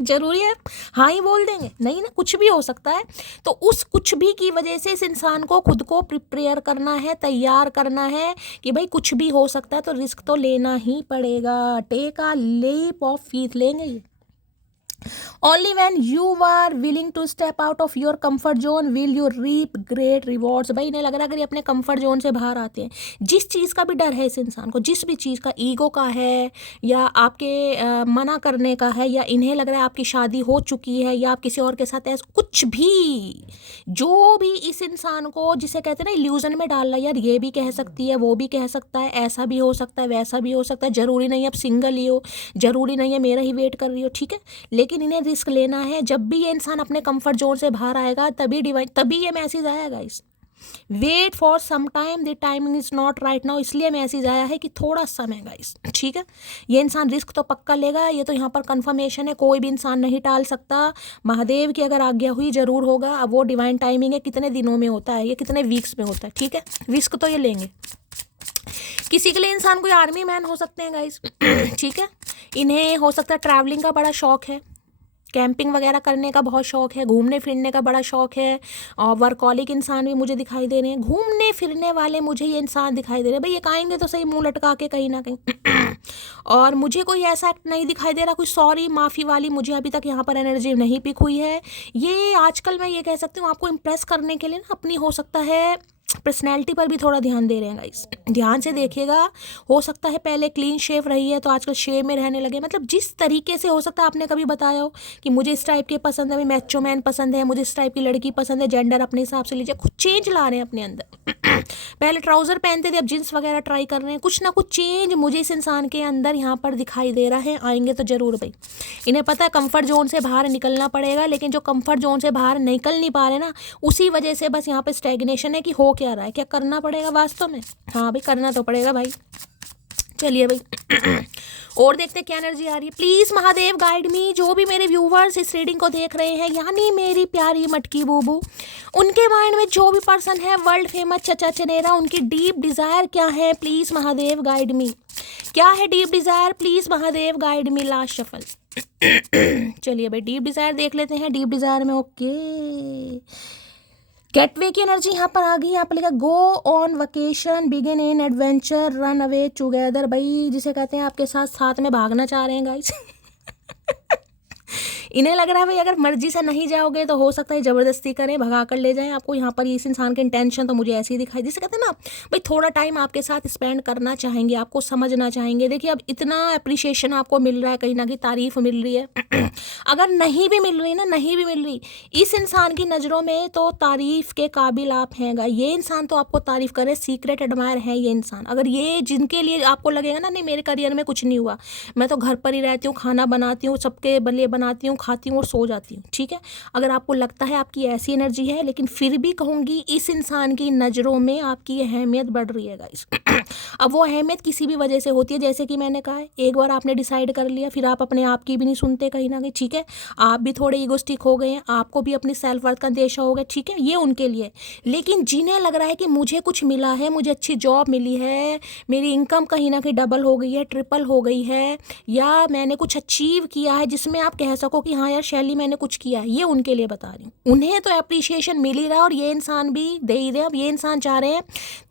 जरूरी है हाँ ही बोल देंगे? नहीं ना, कुछ भी हो सकता है। तो उस कुछ भी की वजह से इस इंसान को खुद को प्रिपेयर करना है, तैयार करना है कि भाई कुछ भी हो सकता है, तो रिस्क तो लेना ही पड़ेगा। Take a leap of faith, लेंगे ये। Only when you are willing to step out of your comfort zone will you reap great rewards। भाई इन्हें लग रहा है अगर ये अपने कंफर्ट जोन से बाहर आते हैं, जिस चीज़ का भी डर है इस इंसान को, जिस भी चीज़ का, ईगो का है या आपके मना करने का है, या इन्हें लग रहा है आपकी शादी हो चुकी है या आप किसी और के साथ ऐसा कुछ भी, जो भी इस इंसान को जिसे कहते हैं ना इल्यूजन में डाल रहा है, यार ये भी कह सकती है, वो भी कह सकता है, ऐसा भी हो सकता है, वैसा भी हो सकता है, जरूरी नहीं है आप सिंगल ही हो, जरूरी नहीं है मेरा ही वेट कर रही हो, ठीक है। लेकिन इन्हें रिस्क लेना है। जब भी ये इंसान अपने कंफर्ट जोन से बाहर आएगा तभी ये मैसेज आएगा guys, wait for some time, the timing is not right now. इसलिए मैसेज आया है कि थोड़ा समय गाइस, ठीक है। ये इंसान रिस्क तो पक्का लेगा, ये तो यहाँ पर कंफर्मेशन है, कोई भी इंसान नहीं टाल सकता। महादेव की अगर आज्ञा हुई जरूर होगा। अब वो डिवाइन टाइमिंग है, कितने दिनों में होता है, ये कितने वीक्स में होता है, ठीक है। रिस्क तो ये लेंगे। किसी के लिए इंसान कोई आर्मी मैन हो सकते हैं गाइस ठीक है। इन्हें हो सकता है ट्रैवलिंग का बड़ा शौक है, कैंपिंग वगैरह करने का बहुत शौक है, घूमने फिरने का बड़ा शौक है। और वर्कॉलिक इंसान भी मुझे दिखाई दे रहे हैं, घूमने फिरने वाले मुझे ये इंसान दिखाई दे रहे हैं। भाई ये आएंगे तो सही मुंह लटका के कहीं ना कहीं और मुझे कोई ऐसा एक्ट नहीं दिखाई दे रहा, कोई सॉरी माफ़ी वाली मुझे अभी तक यहाँ पर एनर्जी नहीं पिक हुई है। ये आजकल मैं ये कह सकती हूँ आपको इम्प्रेस करने के लिए ना अपनी हो सकता है पर्सनैलिटी पर भी थोड़ा ध्यान दे रहे हैं गाइस, ध्यान से देखिएगा। हो सकता है पहले क्लीन शेव रही है तो आजकल शेव में रहने लगे, मतलब जिस तरीके से हो सकता है आपने कभी बताया हो कि मुझे इस टाइप के पसंद है, मैचो मैन पसंद है, मुझे इस टाइप की लड़की पसंद है, जेंडर अपने हिसाब से लीजिए, कुछ चेंज ला रहे हैं अपने अंदर पहले ट्राउज़र पहनते थे, अब जींस वगैरह ट्राई कर रहे हैं, कुछ ना कुछ चेंज मुझे इस इंसान के अंदर यहाँ पर दिखाई दे रहा है। आएंगे तो ज़रूर भाई, इन्हें पता है कंफर्ट जोन से बाहर निकलना पड़ेगा, लेकिन जो कंफर्ट जोन से बाहर निकल नहीं पा रहे ना, उसी वजह से बस यहाँ पर स्टैग्नेशन है कि हो क्या रहा है, क्या करना पड़ेगा वास्तव में। हाँ भाई करना तो पड़ेगा भाई। चलिए भाई और देखते क्या एनर्जी आ रही है। प्लीज महादेव गाइड मी, जो भी मेरे व्यूवर्स इस रीडिंग को देख रहे हैं, यानी मेरी प्यारी मटकी बूबू, उनके माइंड में जो भी पर्सन है वर्ल्ड फेमस चचा चनेरा, उनकी डीप डिजायर क्या है, प्लीज महादेव गाइड मी। क्या है deep Dzire, please Mahadev guide me. Last shuffle चलिए भाई डीप डिजायर देख लेते हैं। डीप डिजायर में ओके गेटवे की एनर्जी यहाँ पर आ गई। यहाँ पर लिखा go on vacation, begin in adventure, run away together. भाई जिसे कहते हैं आपके साथ साथ में भागना चाह रहे हैं गाइस इन्हें लग रहा है भाई अगर मर्जी से नहीं जाओगे तो हो सकता है ज़बरदस्ती करें, भगा कर ले जाएं आपको। यहाँ पर इस इंसान की इंटेंशन तो मुझे ऐसी दिखाई, जिसे कहते हैं ना भाई थोड़ा टाइम आपके साथ स्पेंड करना चाहेंगे, आपको समझना चाहेंगे। देखिए अब इतना अप्रिशिएशन आपको मिल रहा है, कहीं ना कहीं तारीफ मिल रही है अगर नहीं भी मिल रही ना, नहीं भी मिल रही, इस इंसान की नज़रों में तो तारीफ के काबिल आप हैं। ये इंसान तो आपको तारीफ करे, सीक्रेट एडमायर है ये इंसान। अगर ये जिनके लिए आपको लगेगा ना नहीं मेरे करियर में कुछ नहीं हुआ, मैं तो घर पर ही रहती हूँ, खाना बनाती हूँ, सबके लिए बनाती हूँ, खाती हूँ और सो जाती हूँ, ठीक है। अगर आपको लगता है आपकी ऐसी एनर्जी है, लेकिन फिर भी कहूँगी इस इंसान की नज़रों में आपकी अहमियत बढ़ रही है गाइस अब वो अहमियत किसी भी वजह से होती है, जैसे कि मैंने कहा है, एक बार आपने डिसाइड कर लिया फिर आप अपने आप की भी नहीं सुनते कहीं ना कहीं, ठीक है। आप भी थोड़े ईगोस्टिक हो गए हैं, आपको भी अपनी सेल्फ वर्थ का अंदेशा हो गया, ठीक है, ये उनके लिए। लेकिन जिन्हें लग रहा है कि मुझे कुछ मिला है, मुझे अच्छी जॉब मिली है, मेरी इनकम कहीं ना कहीं डबल हो गई है, ट्रिपल हो गई है, या मैंने कुछ अचीव किया है जिसमें आप कह सको कि हाँ यार शैली मैंने कुछ किया है, ये उनके लिए बता रही हूँ। उन्हें तो अप्रिशिएशन मिल ही रहा है और ये इंसान भी दे ही रहे। अब ये इंसान चाह रहे हैं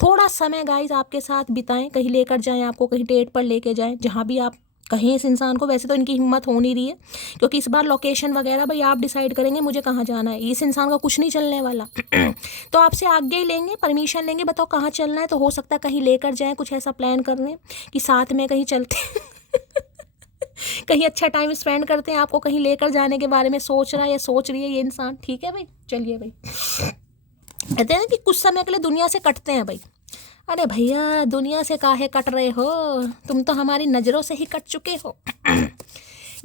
थोड़ा समय गाइज आपके साथ बिताएं, कहीं लेकर जाएं, आपको कहीं डेट पर लेके जाएं, जहाँ भी आप कहीं इस इंसान को। वैसे तो इनकी हिम्मत हो नहीं रही है, क्योंकि इस बार लोकेशन वगैरह भाई आप डिसाइड करेंगे मुझे कहाँ जाना है, इस इंसान का कुछ नहीं चलने वाला तो आपसे आज्ञा ही लेंगे, परमिशन लेंगे, बताओ कहाँ चलना है, तो हो सकता है कहीं लेकर जाएं, कुछ ऐसा प्लान कर लें कि साथ में कहीं चलते कहीं अच्छा टाइम स्पेंड करते हैं। आपको कहीं लेकर जाने के बारे में सोच रहा है या सोच रही है ये इंसान, ठीक है भाई। चलिए भाई कहते हैं ना कि कुछ समय के लिए दुनिया से कटते हैं भाई। अरे भैया दुनिया से काहे कट रहे हो, तुम तो हमारी नज़रों से ही कट चुके हो।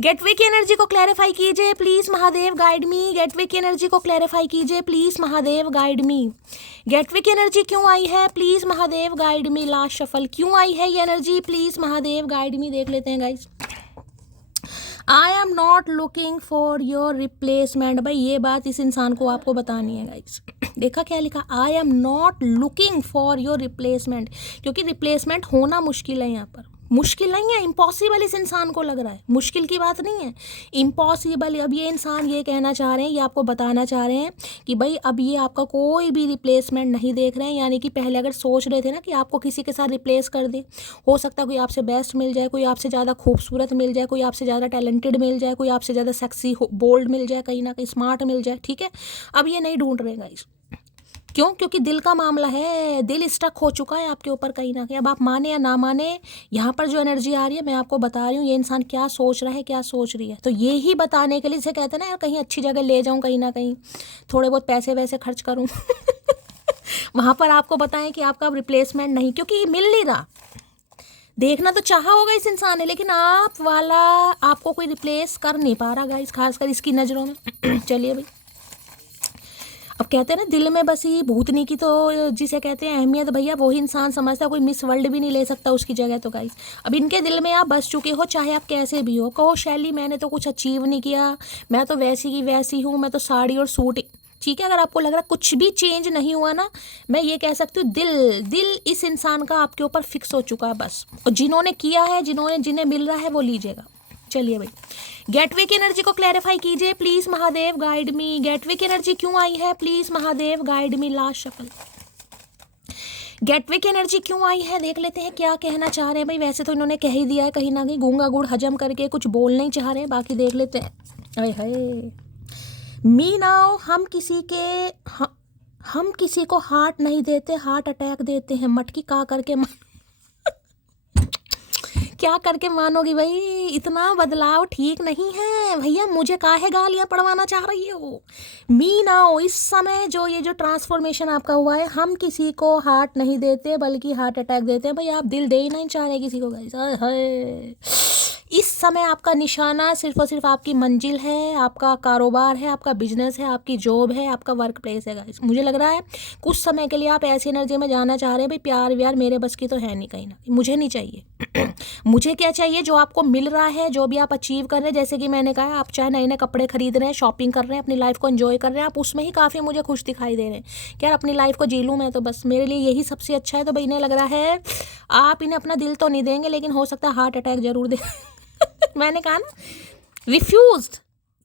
गेटवे की एनर्जी को क्लैरिफाई कीजिए please Mahadev guide me. Gateway की एनर्जी को क्लैरिफाई कीजिए please Mahadev guide me. Gateway की एनर्जी क्यों आई है please Mahadev guide me. Last shuffle क्यों आई है ये एनर्जी प्लीज़ महादेव गाइड मी। देख लेते हैं guys. I am not looking for your replacement. भाई ये बात इस इंसान को आपको बतानी है गाइस। देखा क्या लिखा, I am not looking for your replacement, क्योंकि रिप्लेसमेंट होना मुश्किल है। यहाँ पर मुश्किल नहीं है, इम्पॉसिबल इस इंसान को लग रहा है। मुश्किल की बात नहीं है, इम्पॉसिबल। अब ये इंसान ये कहना चाह रहे हैं, ये आपको बताना चाह रहे हैं कि भाई अब ये आपका कोई भी रिप्लेसमेंट नहीं देख रहे हैं। यानी कि पहले अगर सोच रहे थे ना कि आपको किसी के साथ रिप्लेस कर दे, हो सकता है कोई आपसे बेस्ट मिल जाए, कोई आपसे ज़्यादा खूबसूरत मिल जाए, कोई आपसे ज़्यादा टैलेंटेड मिल जाए, कोई आपसे ज़्यादा सेक्सी बोल्ड मिल जाए, कहीं ना कहीं स्मार्ट मिल जाए, ठीक है। अब ये नहीं ढूंढ रहे गाइस। क्यों? क्योंकि दिल का मामला है, दिल स्टक हो चुका है आपके ऊपर कहीं ना कहीं। अब आप माने या ना माने, यहाँ पर जो एनर्जी आ रही है मैं आपको बता रही हूँ ये इंसान क्या सोच रहा है, क्या सोच रही है। तो ये ही बताने के लिए इसे कहते हैं ना यार कहीं अच्छी जगह ले जाऊँ, कहीं ना कहीं थोड़े बहुत पैसे वैसे खर्च करूँ वहाँ पर आपको बताएं कि आपका अब रिप्लेसमेंट नहीं, क्योंकि ये मिल नहीं रहा। देखना तो चाहा होगा इस इंसान ने, लेकिन आप वाला आपको कोई रिप्लेस कर नहीं पा रहा गाइस, खासकर इसकी नज़रों में। चलिए भाई, अब कहते हैं ना दिल में बसी भूतनी की तो जिसे कहते हैं अहमियत, भैया वही इंसान समझता है। कोई मिस वर्ल्ड भी नहीं ले सकता उसकी जगह। तो गाइस अब इनके दिल में आप बस चुके हो, चाहे आप कैसे भी हो। कहो शैली मैंने तो कुछ अचीव नहीं किया, मैं तो वैसी की वैसी हूँ, मैं तो साड़ी और सूट, ठीक है। अगर आपको लग रहा है कुछ भी चेंज नहीं हुआ ना, मैं ये कह सकती हूँ दिल इस इंसान का आपके ऊपर फिक्स हो चुका है बस। और जिन्होंने किया है, जिन्हें मिल रहा है वो लीजिएगा। चलिए भाई, गेटवे की एनर्जी को क्लैरिफाई कीजिए please Mahadev guide me. Gateway की एनर्जी क्यों आई है please Mahadev guide me. Last shuffle, gateway की एनर्जी क्यों आई है देख लेते हैं क्या कहना चाह रहे हैं भाई। वैसे तो इन्होंने कह ही दिया है, कहीं ना कहीं गूंगा गुड़ हजम करके कुछ बोल नहीं चाह रहे हैं, बाकी देख लेते हैं। अरे हाय मी नाउ, हम किसी को हार्ट नहीं देते, हार्ट अटैक देते हैं। मटकी का करके क्या करके मानोगी भाई, इतना बदलाव ठीक नहीं है भैया। मुझे काहे गालियां पड़वाना चाह रही हो। मी नाउ, इस समय जो ये जो ट्रांसफॉर्मेशन आपका हुआ है, हम किसी को हार्ट नहीं देते बल्कि हार्ट अटैक देते हैं। भाई आप दिल दे ही नहीं चाह रहे किसी को गाइस। हाय इस समय आपका निशाना सिर्फ और सिर्फ आपकी मंजिल है, आपका कारोबार है, आपका बिजनेस है, आपकी जॉब है, आपका वर्क प्लेस है गाइस। मुझे लग रहा है कुछ समय के लिए आप ऐसी एनर्जी में जाना चाह रहे हैं भाई। प्यार व्यार मेरे बस की तो है नहीं, कहीं ना मुझे नहीं चाहिए। मुझे क्या चाहिए, जो आपको मिल रहा है, जो भी आप अचीव कर रहे हैं। जैसे कि मैंने कहा, आप चाहे नए नए कपड़े खरीद रहे हैं, शॉपिंग कर रहे हैं, अपनी लाइफ को एंजॉय कर रहे हैं, आप उसमें ही काफ़ी मुझे खुश दिखाई दे रहे हैं कि यार अपनी लाइफ को जी लूँ मैं, तो बस मेरे लिए यही सबसे अच्छा है। तो भाई इन्हें लग रहा है आप इन्हें अपना दिल तो नहीं देंगे, लेकिन हो सकता है हार्ट अटैक जरूर दे। मैंने कहा ना रिफ्यूज्ड।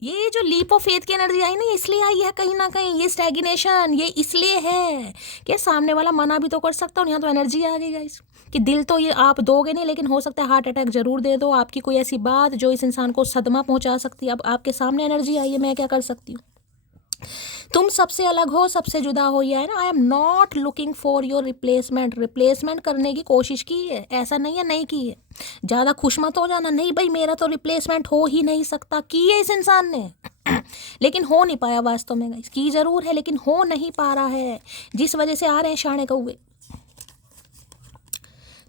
ये जो लीप ऑफ फेथ की एनर्जी आई ना, ये इसलिए आई है कहीं ना कहीं। ये स्टैग्नेशन ये इसलिए है कि सामने वाला मना भी तो कर सकता हूँ। यहाँ तो एनर्जी आ गई गाइस कि दिल तो ये आप दोगे नहीं, लेकिन हो सकता है हार्ट अटैक जरूर दे दो। आपकी कोई ऐसी बात जो इस इंसान को सदमा पहुंचा सकती है। अब आपके सामने एनर्जी आई है, मैं क्या कर सकती हूँ। तुम सबसे अलग हो, सबसे जुदा हो, ये है ना। I am not looking for your replacement. Replacement करने की कोशिश की है, ऐसा नहीं है नहीं की है। ज़्यादा खुश मत हो जाना, नहीं भाई मेरा तो रिप्लेसमेंट हो ही नहीं सकता। की है इस इंसान ने लेकिन हो नहीं पाया वास्तव में गाइस। की जरूर है लेकिन हो नहीं पा रहा है, जिस वजह से आ रहे हैं शाणे कौवे।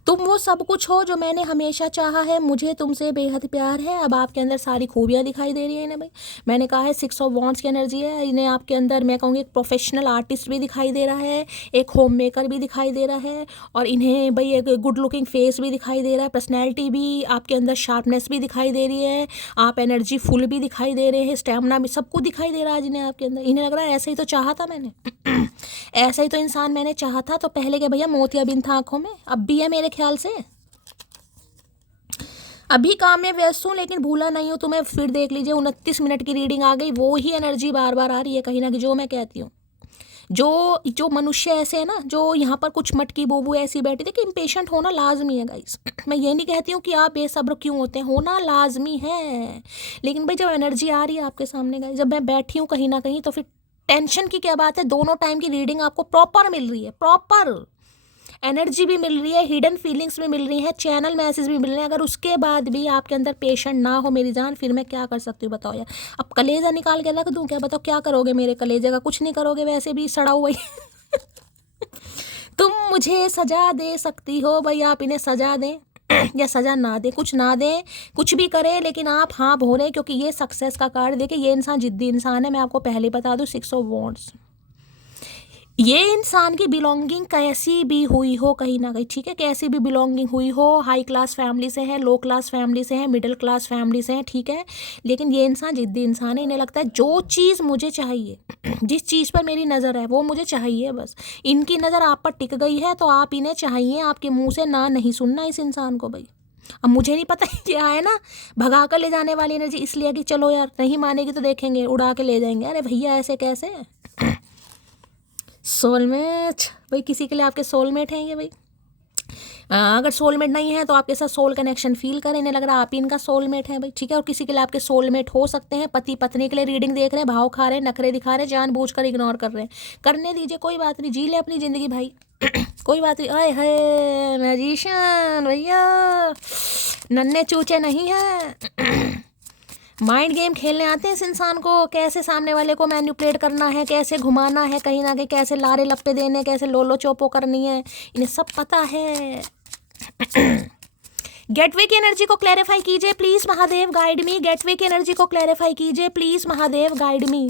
तुम वो सब कुछ हो जो मैंने हमेशा चाहा है, मुझे तुमसे बेहद प्यार है। अब आपके अंदर सारी खूबियाँ दिखाई दे रही है इन्हें भाई। मैंने कहा है 6 ऑफ वॉन्ड्स की एनर्जी है इन्हें। आपके अंदर मैं कहूँगी एक प्रोफेशनल आर्टिस्ट भी दिखाई दे रहा है, एक होम मेकर भी दिखाई दे रहा है, और इन्हें भाई एक गुड लुकिंग फेस भी दिखाई दे रहा है, पर्सनैलिटी भी आपके अंदर, शार्पनेस भी दिखाई दे रही है, आप एनर्जी फुल भी दिखाई दे रहे हैं, स्टेमिना भी, सब कुछ दिखाई दे रहा है जिन्हें आपके अंदर। इन्हें लग रहा है ऐसा ही तो चाहा था मैंने ऐसा ही तो इंसान मैंने चाहा था। तो पहले के भैया मोतियाबिंद था आंखों में, अब भी है मेरे ख्याल से। अभी काम में व्यस्त हूँ लेकिन भूला नहीं हूँ तुम्हें। फिर देख लीजिए 29 मिनट की रीडिंग आ गई, वो ही एनर्जी बार बार आ रही है कहीं ना कहीं। जो मैं कहती हूँ, जो मनुष्य ऐसे है ना, जो यहाँ पर कुछ मटकी बोबू ऐसी बैठी थी कि इम्पेशेंट होना लाजमी है गाइस। मैं ये नहीं कहती हूँ कि आप बेसब्र क्यों होते हैं, होना लाजमी है। लेकिन भाई जब एनर्जी आ रही है आपके सामने गाइस, जब मैं बैठी हूँ कहीं ना कहीं, तो फिर टेंशन की क्या बात है। दोनों टाइम की रीडिंग आपको प्रॉपर मिल रही है, प्रॉपर एनर्जी भी मिल रही है, हिडन फीलिंग्स भी मिल रही हैं, चैनल मैसेज भी मिल रहे हैं। अगर उसके बाद भी आपके अंदर पेशेंट ना हो मेरी जान, फिर मैं क्या कर सकती हूँ बताओ यार। अब कलेजा निकाल के रख दूँ क्या, बताओ क्या करोगे मेरे कलेजे का। कुछ नहीं करोगे, वैसे भी सड़ा हुआ ही तुम मुझे सजा दे सकती हो भाई, आप इन्हें सजा दें या सजा ना दें, कुछ ना दें, कुछ भी करें, लेकिन आप हाँ बोले, क्योंकि ये सक्सेस का कार्ड। देखिए ये इंसान जिद्दी इंसान है, मैं आपको पहले बता दूं, 6 ऑफ वॉन्ड्स। ये इंसान की बिलोंगिंग कैसी भी हुई हो कहीं ना कहीं, ठीक है, कैसी भी बिलोंगिंग हुई हो, हाई क्लास फैमिली से है, लो क्लास फैमिली से है, मिडिल क्लास फैमिली से है, ठीक है, लेकिन ये इंसान जिद्दी इंसान है। इन्हें लगता है जो चीज़ मुझे चाहिए, जिस चीज़ पर मेरी नज़र है वो मुझे चाहिए बस। इनकी नज़र आप पर टिक गई है तो आप इन्हें चाहिए, आपके मुँह से ना नहीं सुनना इस इंसान को भाई। अब मुझे नहीं पता क्या है ना, भगा कर ले जाने वाली एनर्जी, इसलिए कि चलो यार नहीं मानेगी तो देखेंगे, उड़ा के ले जाएंगे। अरे भैया ऐसे कैसे? सोलमेट भाई, किसी के लिए आपके सोलमेट हैं ये भाई। अगर सोलमेट नहीं है तो आपके साथ सोल कनेक्शन फील करें, इन्हें लग रहा है आप ही इनका सोलमेट है भाई, ठीक है। और किसी के लिए आपके सोलमेट हो सकते हैं। पति पत्नी के लिए रीडिंग देख रहे हैं, भाव खा रहे हैं, नखरे दिखा रहे हैं, जानबूझकर इग्नोर कर रहे हैं, करने दीजिए, कोई बात नहीं, जी ले अपनी ज़िंदगी भाई। कोई बात नहीं। आए है मैजिशियन भैया, नन्हे चूचे नहीं हैं। माइंड गेम खेलने आते हैं इस इंसान को, कैसे सामने वाले को मैनिपुलेट करना है, कैसे घुमाना है कहीं ना कहीं, कैसे लारे लप्पे देने, कैसे लोलो चोपो करनी है, इन्हें सब पता है। गेटवे की एनर्जी को क्लैरिफाई कीजिए please Mahadev, guide me. Gateway की एनर्जी को क्लैरिफाई कीजिए please Mahadev, guide me.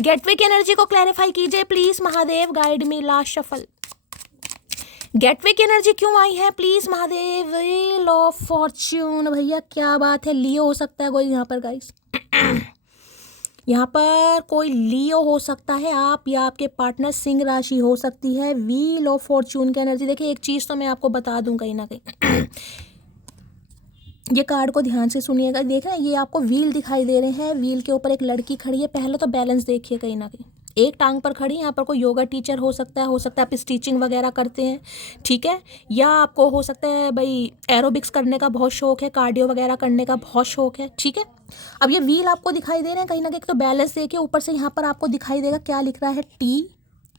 Gateway की एनर्जी को क्लैरिफाई कीजिए please Mahadev, guide me. Last shuffle. Gateway की एनर्जी क्यों आई है please Mahadev? Wheel of Fortune भैया, क्या बात है। लियो हो सकता है कोई यहाँ पर गाइस, यहाँ पर कोई लियो हो सकता है, आप या आपके पार्टनर सिंह राशि हो सकती है। व्हील ऑफ फॉर्च्यून की एनर्जी। देखिए एक चीज़ तो मैं आपको बता दूं कहीं ना कहीं, ये कार्ड को ध्यान से सुनिएगा। देख रहे हैं ये आपको व्हील दिखाई दे रहे हैं, व्हील के ऊपर एक लड़की खड़ी है। पहले तो बैलेंस देखिए कहीं ना कहीं, एक टांग पर खड़ी। यहाँ पर कोई योगा टीचर हो सकता है आप स्टिचिंग वगैरह करते हैं, ठीक है, या आपको हो सकता है भाई एरोबिक्स करने का बहुत शौक है, कार्डियो वगैरह करने का बहुत शौक है, ठीक है। अब ये व्हील आपको दिखाई दे रहे हैं कहीं ना कहीं, तो बैलेंस देखिए। ऊपर से यहाँ पर आपको दिखाई देगा क्या लिख रहा है,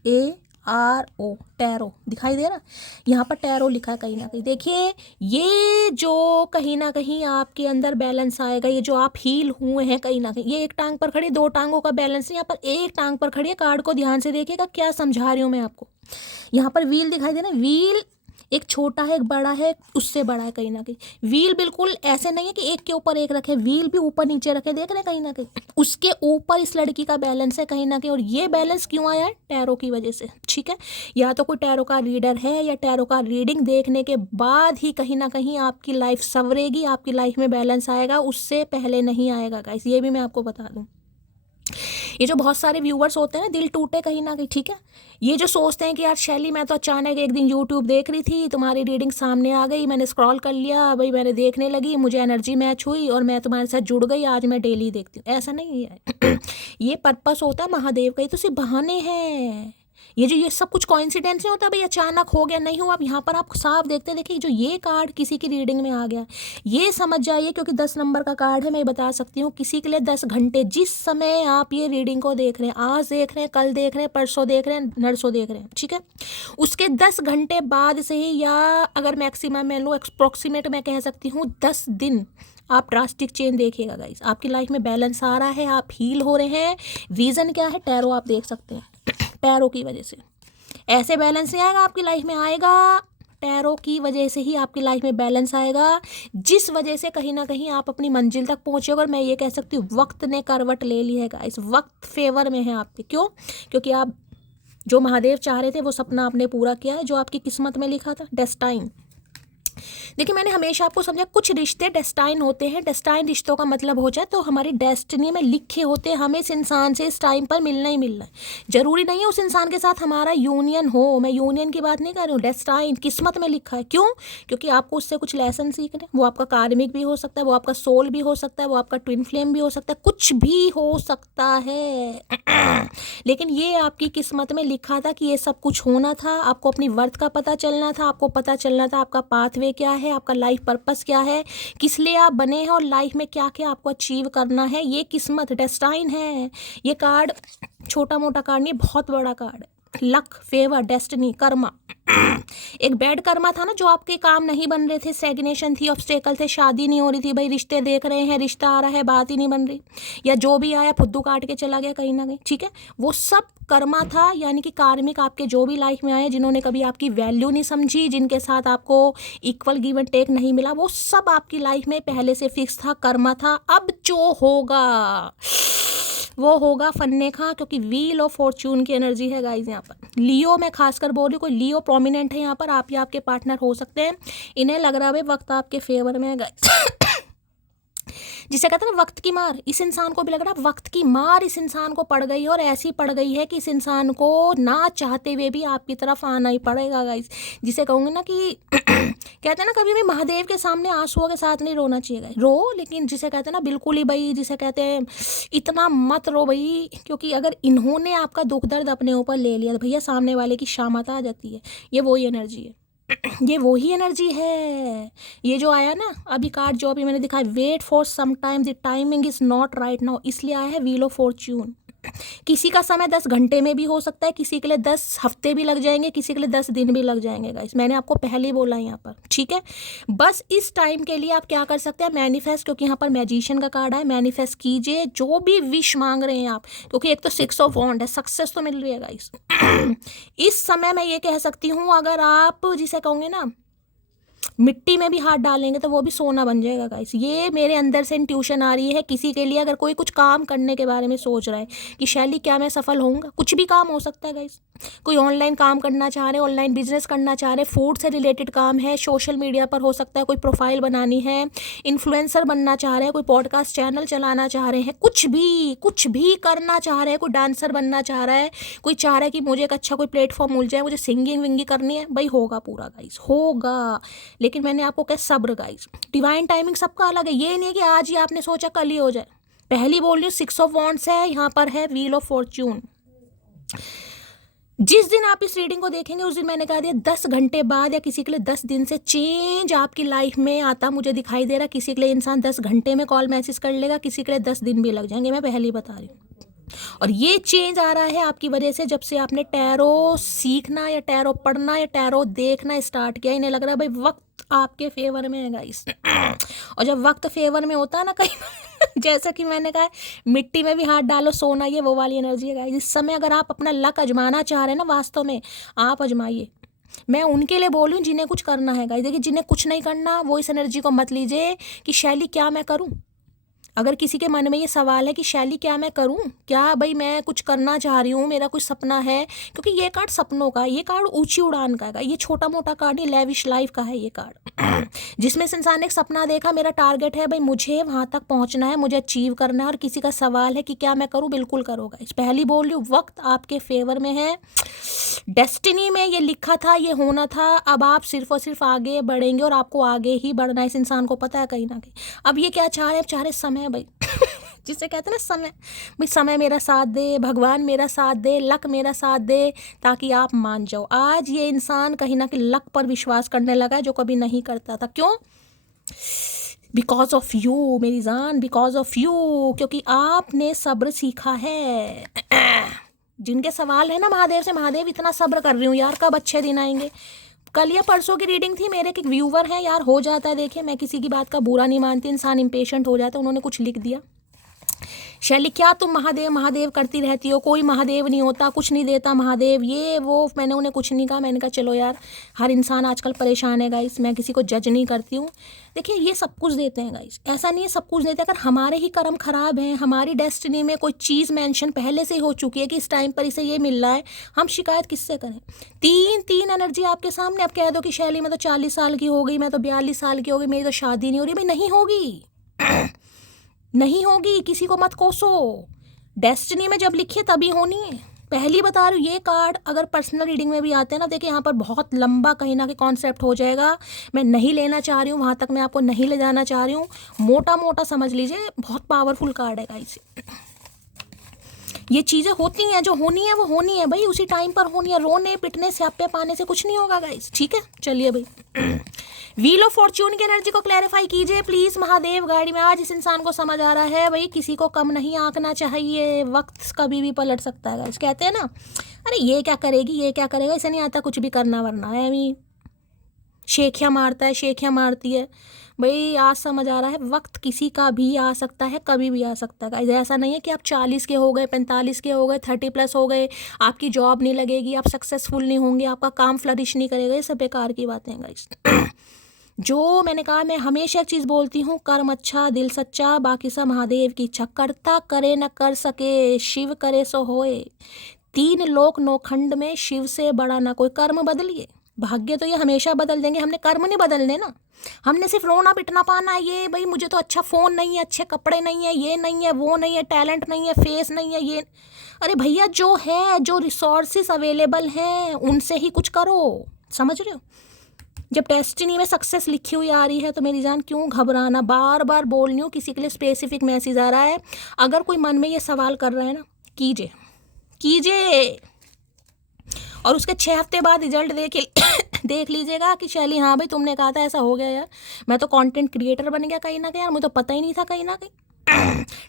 TARO, टैरो दिखाई दे रहा है, यहाँ पर टैरो लिखा है कहीं ना कहीं। देखिए ये जो कहीं ना कहीं आपके अंदर बैलेंस आएगा, ये जो आप हील हुए हैं कहीं ना कहीं, ये एक टांग पर खड़ी, दो टांगों का बैलेंस, यहाँ पर एक टांग पर खड़ी है। कार्ड को ध्यान से देखिएगा क्या समझा रही हूँ मैं आपको। यहाँ पर व्हील दिखाई दे रहा है, व्हील एक छोटा है, एक बड़ा है, उससे बड़ा है कहीं ना कहीं। व्हील बिल्कुल ऐसे नहीं है कि एक के ऊपर एक रखे, व्हील भी ऊपर नीचे रखे, देख रहे हैं कहीं ना कहीं, उसके ऊपर इस लड़की का बैलेंस है कहीं ना कहीं। और ये बैलेंस क्यों आया है? टैरो की वजह से, ठीक है। या तो कोई टैरो का रीडर है, या टैरो का रीडिंग देखने के बाद ही कहीं ना कहीं आपकी लाइफ संवरेगी, आपकी लाइफ में बैलेंस आएगा, उससे पहले नहीं आएगा गाइस, ये भी मैं आपको बता दूं। ये जो बहुत सारे व्यूवर्स होते हैं ना, दिल टूटे कहीं ना कहीं, ठीक है, ये जो सोचते हैं कि यार शैली मैं तो अचानक एक दिन यूट्यूब देख रही थी, तुम्हारी रीडिंग सामने आ गई, मैंने स्क्रॉल कर लिया भाई, मैंने देखने लगी, मुझे एनर्जी मैच हुई और मैं तुम्हारे साथ जुड़ गई, आज मैं डेली देखती हूँ, ऐसा नहीं है। ये पर्पस होता है महादेव का, ये तो सिर्फ बहाने हैं। ये सब कुछ कॉइंसिडेंस नहीं होता भाई, अचानक हो गया, नहीं हुआ। अब यहाँ पर आप साफ देखते हैं, देखिए जो ये कार्ड किसी की रीडिंग में आ गया, ये समझ जाइए, क्योंकि 10 नंबर का कार्ड है, मैं बता सकती हूँ किसी के लिए 10 घंटे, जिस समय आप ये रीडिंग को देख रहे हैं, आज देख रहे हैं, कल देख रहे हैं, परसों देख रहे हैं, नरसों देख रहे हैं, ठीक है, उसके 10 घंटे बाद से ही, या अगर मैक्सिमम मैं लो अप्रोक्सीमेट मैं कह सकती हूँ 10 दिन आप ड्रास्टिक चेंज देखिएगा गाइस, आपकी लाइफ में बैलेंस आ रहा है, आप हील हो रहे हैं। रीज़न क्या है? टैरो आप देख सकते हैं, टैरो की वजह से ऐसे बैलेंस नहीं आएगा आपकी लाइफ में, आएगा टैरो की वजह से ही आपकी लाइफ में बैलेंस आएगा, जिस वजह से कहीं ना कहीं आप अपनी मंजिल तक पहुँचे। और मैं ये कह सकती हूँ वक्त ने करवट ले ली है गाइस, वक्त फेवर में है आपके। क्यों? क्योंकि आप जो महादेव चाह रहे थे वो सपना आपने पूरा किया है, जो आपकी किस्मत में लिखा था, डेस्टाइन। देखिए मैंने हमेशा आपको समझा, कुछ रिश्ते डेस्टाइन होते हैं, डेस्टाइन रिश्तों का मतलब हो जाए तो हमारी डेस्टिनी में लिखे होते हैं, हमें इस इंसान से इस टाइम पर मिलना ही मिलना है। जरूरी नहीं है उस इंसान के साथ हमारा यूनियन हो, मैं यूनियन की बात नहीं कर रही हूँ, डेस्टाइन किस्मत में लिखा है। क्यों? क्योंकि आपको उससे कुछ लेसन सीखने, वो आपका कार्मिक भी हो सकता है, वो आपका सोल भी हो सकता है, वो आपका ट्विन फ्लेम भी हो सकता है, कुछ भी हो सकता है। लेकिन ये आपकी किस्मत में लिखा था कि ये सब कुछ होना था, आपको अपनी वर्थ का पता चलना था, आपको पता चलना था आपका पाथवे क्या है, आपका लाइफ पर्पस क्या है, किस लिए आप बने हैं और लाइफ में क्या क्या आपको अचीव करना है। ये किस्मत डेस्टाइन है। ये कार्ड छोटा मोटा कार्ड नहीं, बहुत बड़ा कार्ड है। Luck, favour, destiny, Karma. एक बैड कर्मा था ना, जो आपके काम नहीं बन रहे थे, स्टैग्नेशन थी, ऑब्स्टेकल थे, शादी नहीं हो रही थी, भाई रिश्ते देख रहे हैं, रिश्ता आ रहा है, बात ही नहीं बन रही, या जो भी आया फुद्दू काट के चला गया कहीं ना कहीं, ठीक है, वो सब कर्मा था, यानी कि कार्मिक आपके जो भी लाइफ में आए, जिन्होंने कभी आपकी वैल्यू नहीं समझी, जिनके साथ आपको इक्वल गिव एंड टेक नहीं मिला, वो सब आपकी लाइफ में पहले से फिक्स था, कर्मा था। अब जो होगा वो होगा फन्ने खा, क्योंकि व्हील ऑफ फॉर्च्यून की एनर्जी है गाइज यहाँ पर। लियो मैं खासकर बोल रही हूँ, कोई लियो प्रोमिनेंट है यहाँ पर, आप या आपके पार्टनर हो सकते हैं, इन्हें लग रहा है वक्त आपके फेवर में है गाइज। जिसे कहते हैं ना वक्त की मार, इस इंसान को भी लग रहा है वक्त की मार इस इंसान को पड़ गई है, और ऐसी पड़ गई है कि इस इंसान को ना चाहते हुए भी आपकी तरफ आना ही पड़ेगा गाइस। जिसे कहूँगी ना कि कहते हैं ना कभी भी महादेव के सामने आंसुओं के साथ नहीं रोना चाहिए गाइस, रो, लेकिन जिसे कहते हैं ना बिल्कुल ही भाई, जिसे कहते हैं इतना मत रो भाई, क्योंकि अगर इन्होंने आपका दुख दर्द अपने ऊपर ले लिया तो भैया सामने वाले की शामत आ जाती है। ये वही एनर्जी है, ये वही एनर्जी है। ये जो आया ना अभी कार्ड, जो अभी मैंने दिखाया, wait for some time, the timing is not right now, इसलिए आया है व्हील ऑफ फॉर्च्यून। किसी का समय 10 घंटे में भी हो सकता है, किसी के लिए 10 हफ्ते भी लग जाएंगे, किसी के लिए 10 दिन भी लग जाएंगे गाइस, मैंने आपको पहले ही बोला यहाँ पर, ठीक है। बस इस टाइम के लिए आप क्या कर सकते हैं, मैनिफेस्ट, क्योंकि यहाँ पर मैजिशियन का कार्ड है, मैनिफेस्ट कीजिए जो भी विश मांग रहे हैं आप, क्योंकि एक तो 6 ऑफ वॉन्ड है, सक्सेस तो मिल रही है गाइस। इस समय मैं ये कह सकती हूँ, अगर आप जिसे कहोगे ना मिट्टी में भी हाथ डालेंगे तो वो भी सोना बन जाएगा गाइस। ये मेरे अंदर से इंट्यूशन आ रही है। किसी के लिए अगर कोई कुछ काम करने के बारे में सोच रहा है कि शैली क्या मैं सफल होऊंगा, कुछ भी काम हो सकता है गाइस। कोई ऑनलाइन काम करना चाह रहे हैं, ऑनलाइन बिजनेस करना चाह रहे हैं, फूड से रिलेटेड काम है, सोशल मीडिया पर हो सकता है, कोई प्रोफाइल बनानी है, इन्फ्लुएंसर बनना चाह रहे हैं, कोई पॉडकास्ट चैनल चलाना चाह रहे हैं, कुछ भी करना चाह रहे हैं, कोई डांसर बनना चाह रहा है, कोई चाह रहा है कि मुझे एक अच्छा कोई प्लेटफॉर्म मिल जाए, मुझे सिंगिंग विंगिंग करनी है, भाई होगा पूरा गाइस, होगा। लेकिन मैंने आपको कहा सब्र गाइस, डिवाइन टाइमिंग सबका अलग है। ये नहीं कि आज ही आपने सोचा कल ही हो जाए। पहली बोल रही हूँ 6 ऑफ वॉन्ड्स है, यहाँ पर है व्हील ऑफ फॉर्च्यून। जिस दिन आप इस रीडिंग को देखेंगे उस दिन मैंने कहा दिया 10 घंटे बाद या किसी के लिए 10 दिन से चेंज आपकी लाइफ में आता मुझे दिखाई दे रहा। किसी के लिए इंसान 10 घंटे में कॉल मैसेज कर लेगा, किसी के लिए 10 दिन भी लग जाएंगे, मैं पहले ही बता रही हूँ। और ये चेंज आ रहा है आपकी वजह से, जब से आपने टैरो सीखना या टैरो पढ़ना या टैरो देखना स्टार्ट किया। इन्हें लग रहा है भाई वक्त आपके फेवर में है गाइस। और जब वक्त फेवर में होता है ना कहीं जैसा कि मैंने कहा मिट्टी में भी हाथ डालो सोना, ये वो वाली एनर्जी है गाइस। इस समय अगर आप अपना लक आजमाना चाह रहे हैं ना, वास्तव में आप आजमाइए। मैं उनके लिए बोल रही हूँ जिन्हें कुछ करना है गाइस। देखिए जिन्हें कुछ नहीं करना वो इस एनर्जी को मत लीजिए कि शैली क्या मैं करूँ। अगर किसी के मन में ये सवाल है कि शैली क्या मैं करूं, क्या भाई मैं कुछ करना चाह रही हूँ, मेरा कुछ सपना है, क्योंकि ये कार्ड सपनों का, ये कार्ड ऊंची उड़ान का है, ये छोटा मोटा कार्ड नहीं, लेविश लाइफ का है ये कार्ड। जिसमें इस इंसान ने एक सपना देखा, मेरा टारगेट है भाई मुझे वहां तक पहुंचना है, मुझे अचीव करना है, और किसी का सवाल है कि क्या मैं करूँ, बिल्कुल करोगा। इस पहली बोल रही हूँ वक्त आपके फेवर में है। डेस्टिनी में ये लिखा था, ये होना था। अब आप सिर्फ और सिर्फ आगे बढ़ेंगे और आपको आगे ही बढ़ना है। इस इंसान को पता है कहीं ना कहीं। अब ये क्या चाह रहे हैं, चाह रहे समय भाई जिसे कहते हैं ना समय, भाई समय मेरा साथ दे, भगवान मेरा साथ दे, लक मेरा साथ दे, ताकि आप मान जाओ। आज ये इंसान कहीं ना कहीं लक पर विश्वास करने लगा है, जो कभी नहीं करता था। क्यों? बिकॉज ऑफ यू मेरी जान, बिकॉज ऑफ यू, क्योंकि आपने सब्र सीखा है। जिनके सवाल है ना महादेव से, महादेव इतना सब्र कर रही हूँ यार, कब अच्छे दिन आएंगे। कल या परसों की रीडिंग थी, मेरे एक व्यूवर हैं यार, हो जाता है। देखिए मैं किसी की बात का बुरा नहीं मानती, इंसान इम्पेशेंट हो जाता है। उन्होंने कुछ लिख दिया, शैली क्या तुम महादेव महादेव करती रहती हो, कोई महादेव नहीं होता, कुछ नहीं देता महादेव, ये वो। मैंने उन्हें कुछ नहीं कहा। मैंने कहा चलो यार, हर इंसान आजकल परेशान है गाइस, मैं किसी को जज नहीं करती हूँ। देखिए ये सब कुछ देते हैं गाइस, ऐसा नहीं है सब कुछ देते हैं। अगर हमारे ही कर्म खराब हैं, हमारी डेस्टिनी में कोई चीज़ मेंशन पहले से ही हो चुकी है कि इस टाइम पर इसे ये मिल रहा है, हम शिकायत किससे करें। तीन एनर्जी आपके सामने। अब कह दो कि शैली मैं तो 40 साल की हो गई, मैं तो 42 साल की हो गई, मेरी तो शादी नहीं हो रही। भाई नहीं होगी, नहीं होगी, किसी को मत कोसो। डेस्टिनी में जब लिखिए तभी होनी है। पहली बता रही हूँ, ये कार्ड अगर पर्सनल रीडिंग में भी आते हैं ना, देखिए यहाँ पर बहुत लंबा कहीं ना कहीं कॉन्सेप्ट हो जाएगा। मैं नहीं लेना चाह रही हूँ, वहाँ तक मैं आपको नहीं ले जाना चाह रही हूँ। मोटा मोटा समझ लीजिए, बहुत पावरफुल कार्ड है गाइस। ये चीज़ें होती हैं, जो होनी है वो होनी है भाई, उसी टाइम पर होनी है। रोने पिटने स्यापे पाने से कुछ नहीं होगा गाइस, ठीक है। चलिए भाई, व्हील ऑफ फॉर्च्यून की एनर्जी को क्लैरिफाई कीजिए प्लीज महादेव। गाड़ी में आज इस इंसान को समझ आ रहा है भाई किसी को कम नहीं आंकना चाहिए, वक्त कभी भी पलट सकता है। कहते हैं ना, अरे ये क्या करेगी, ये क्या करेगा, इसे नहीं आता कुछ भी करना वरना है अभी शेखियाँ मारता है, शेखियाँ मारती है। भाई आज समझ आ रहा है वक्त किसी का भी आ सकता है, कभी भी आ सकता है। ऐसा नहीं है कि आप 40 के हो गए, 45 के हो गए, 30+ हो गए, आपकी जॉब नहीं लगेगी, आप सक्सेसफुल नहीं होंगे, आपका काम फ्लरिश नहीं करेगा, ये सब बेकार की बातें हैं गाइस। जो मैंने कहा, मैं हमेशा एक चीज़ बोलती हूँ, कर्म अच्छा दिल सच्चा, बाकी सब महादेव की इच्छा। करता करे न कर सके, शिव करे सो होए, 3 लोक 9 खंड में, शिव से बड़ा ना कोई। कर्म बदलिए, भाग्य तो ये हमेशा बदल देंगे, हमने कर्म नहीं बदलने ना। हमने सिर्फ रोना पिटना पाना है, ये भाई मुझे तो अच्छा फ़ोन नहीं है, अच्छे कपड़े नहीं है, ये नहीं है, वो नहीं है, टैलेंट नहीं है, फेस नहीं है, ये। अरे भैया जो है, जो रिसोर्सेस अवेलेबल हैं उनसे ही कुछ करो, समझ रहे हो। जब डेस्टिनी में सक्सेस लिखी हुई आ रही है तो मेरी जान क्यों घबराना। बार बार बोल रही हूँ, किसी के लिए स्पेसिफिक मैसेज आ रहा है, अगर कोई मन में ये सवाल कर रहा है ना, कीजिए कीजिए, और उसके 6 हफ्ते बाद रिजल्ट देख लीजिएगा कि शैली हाँ भाई तुमने कहा था ऐसा हो गया यार, मैं तो कंटेंट क्रिएटर बन गया कहीं ना कहीं यार, मुझे तो पता ही नहीं था कहीं ना कहीं।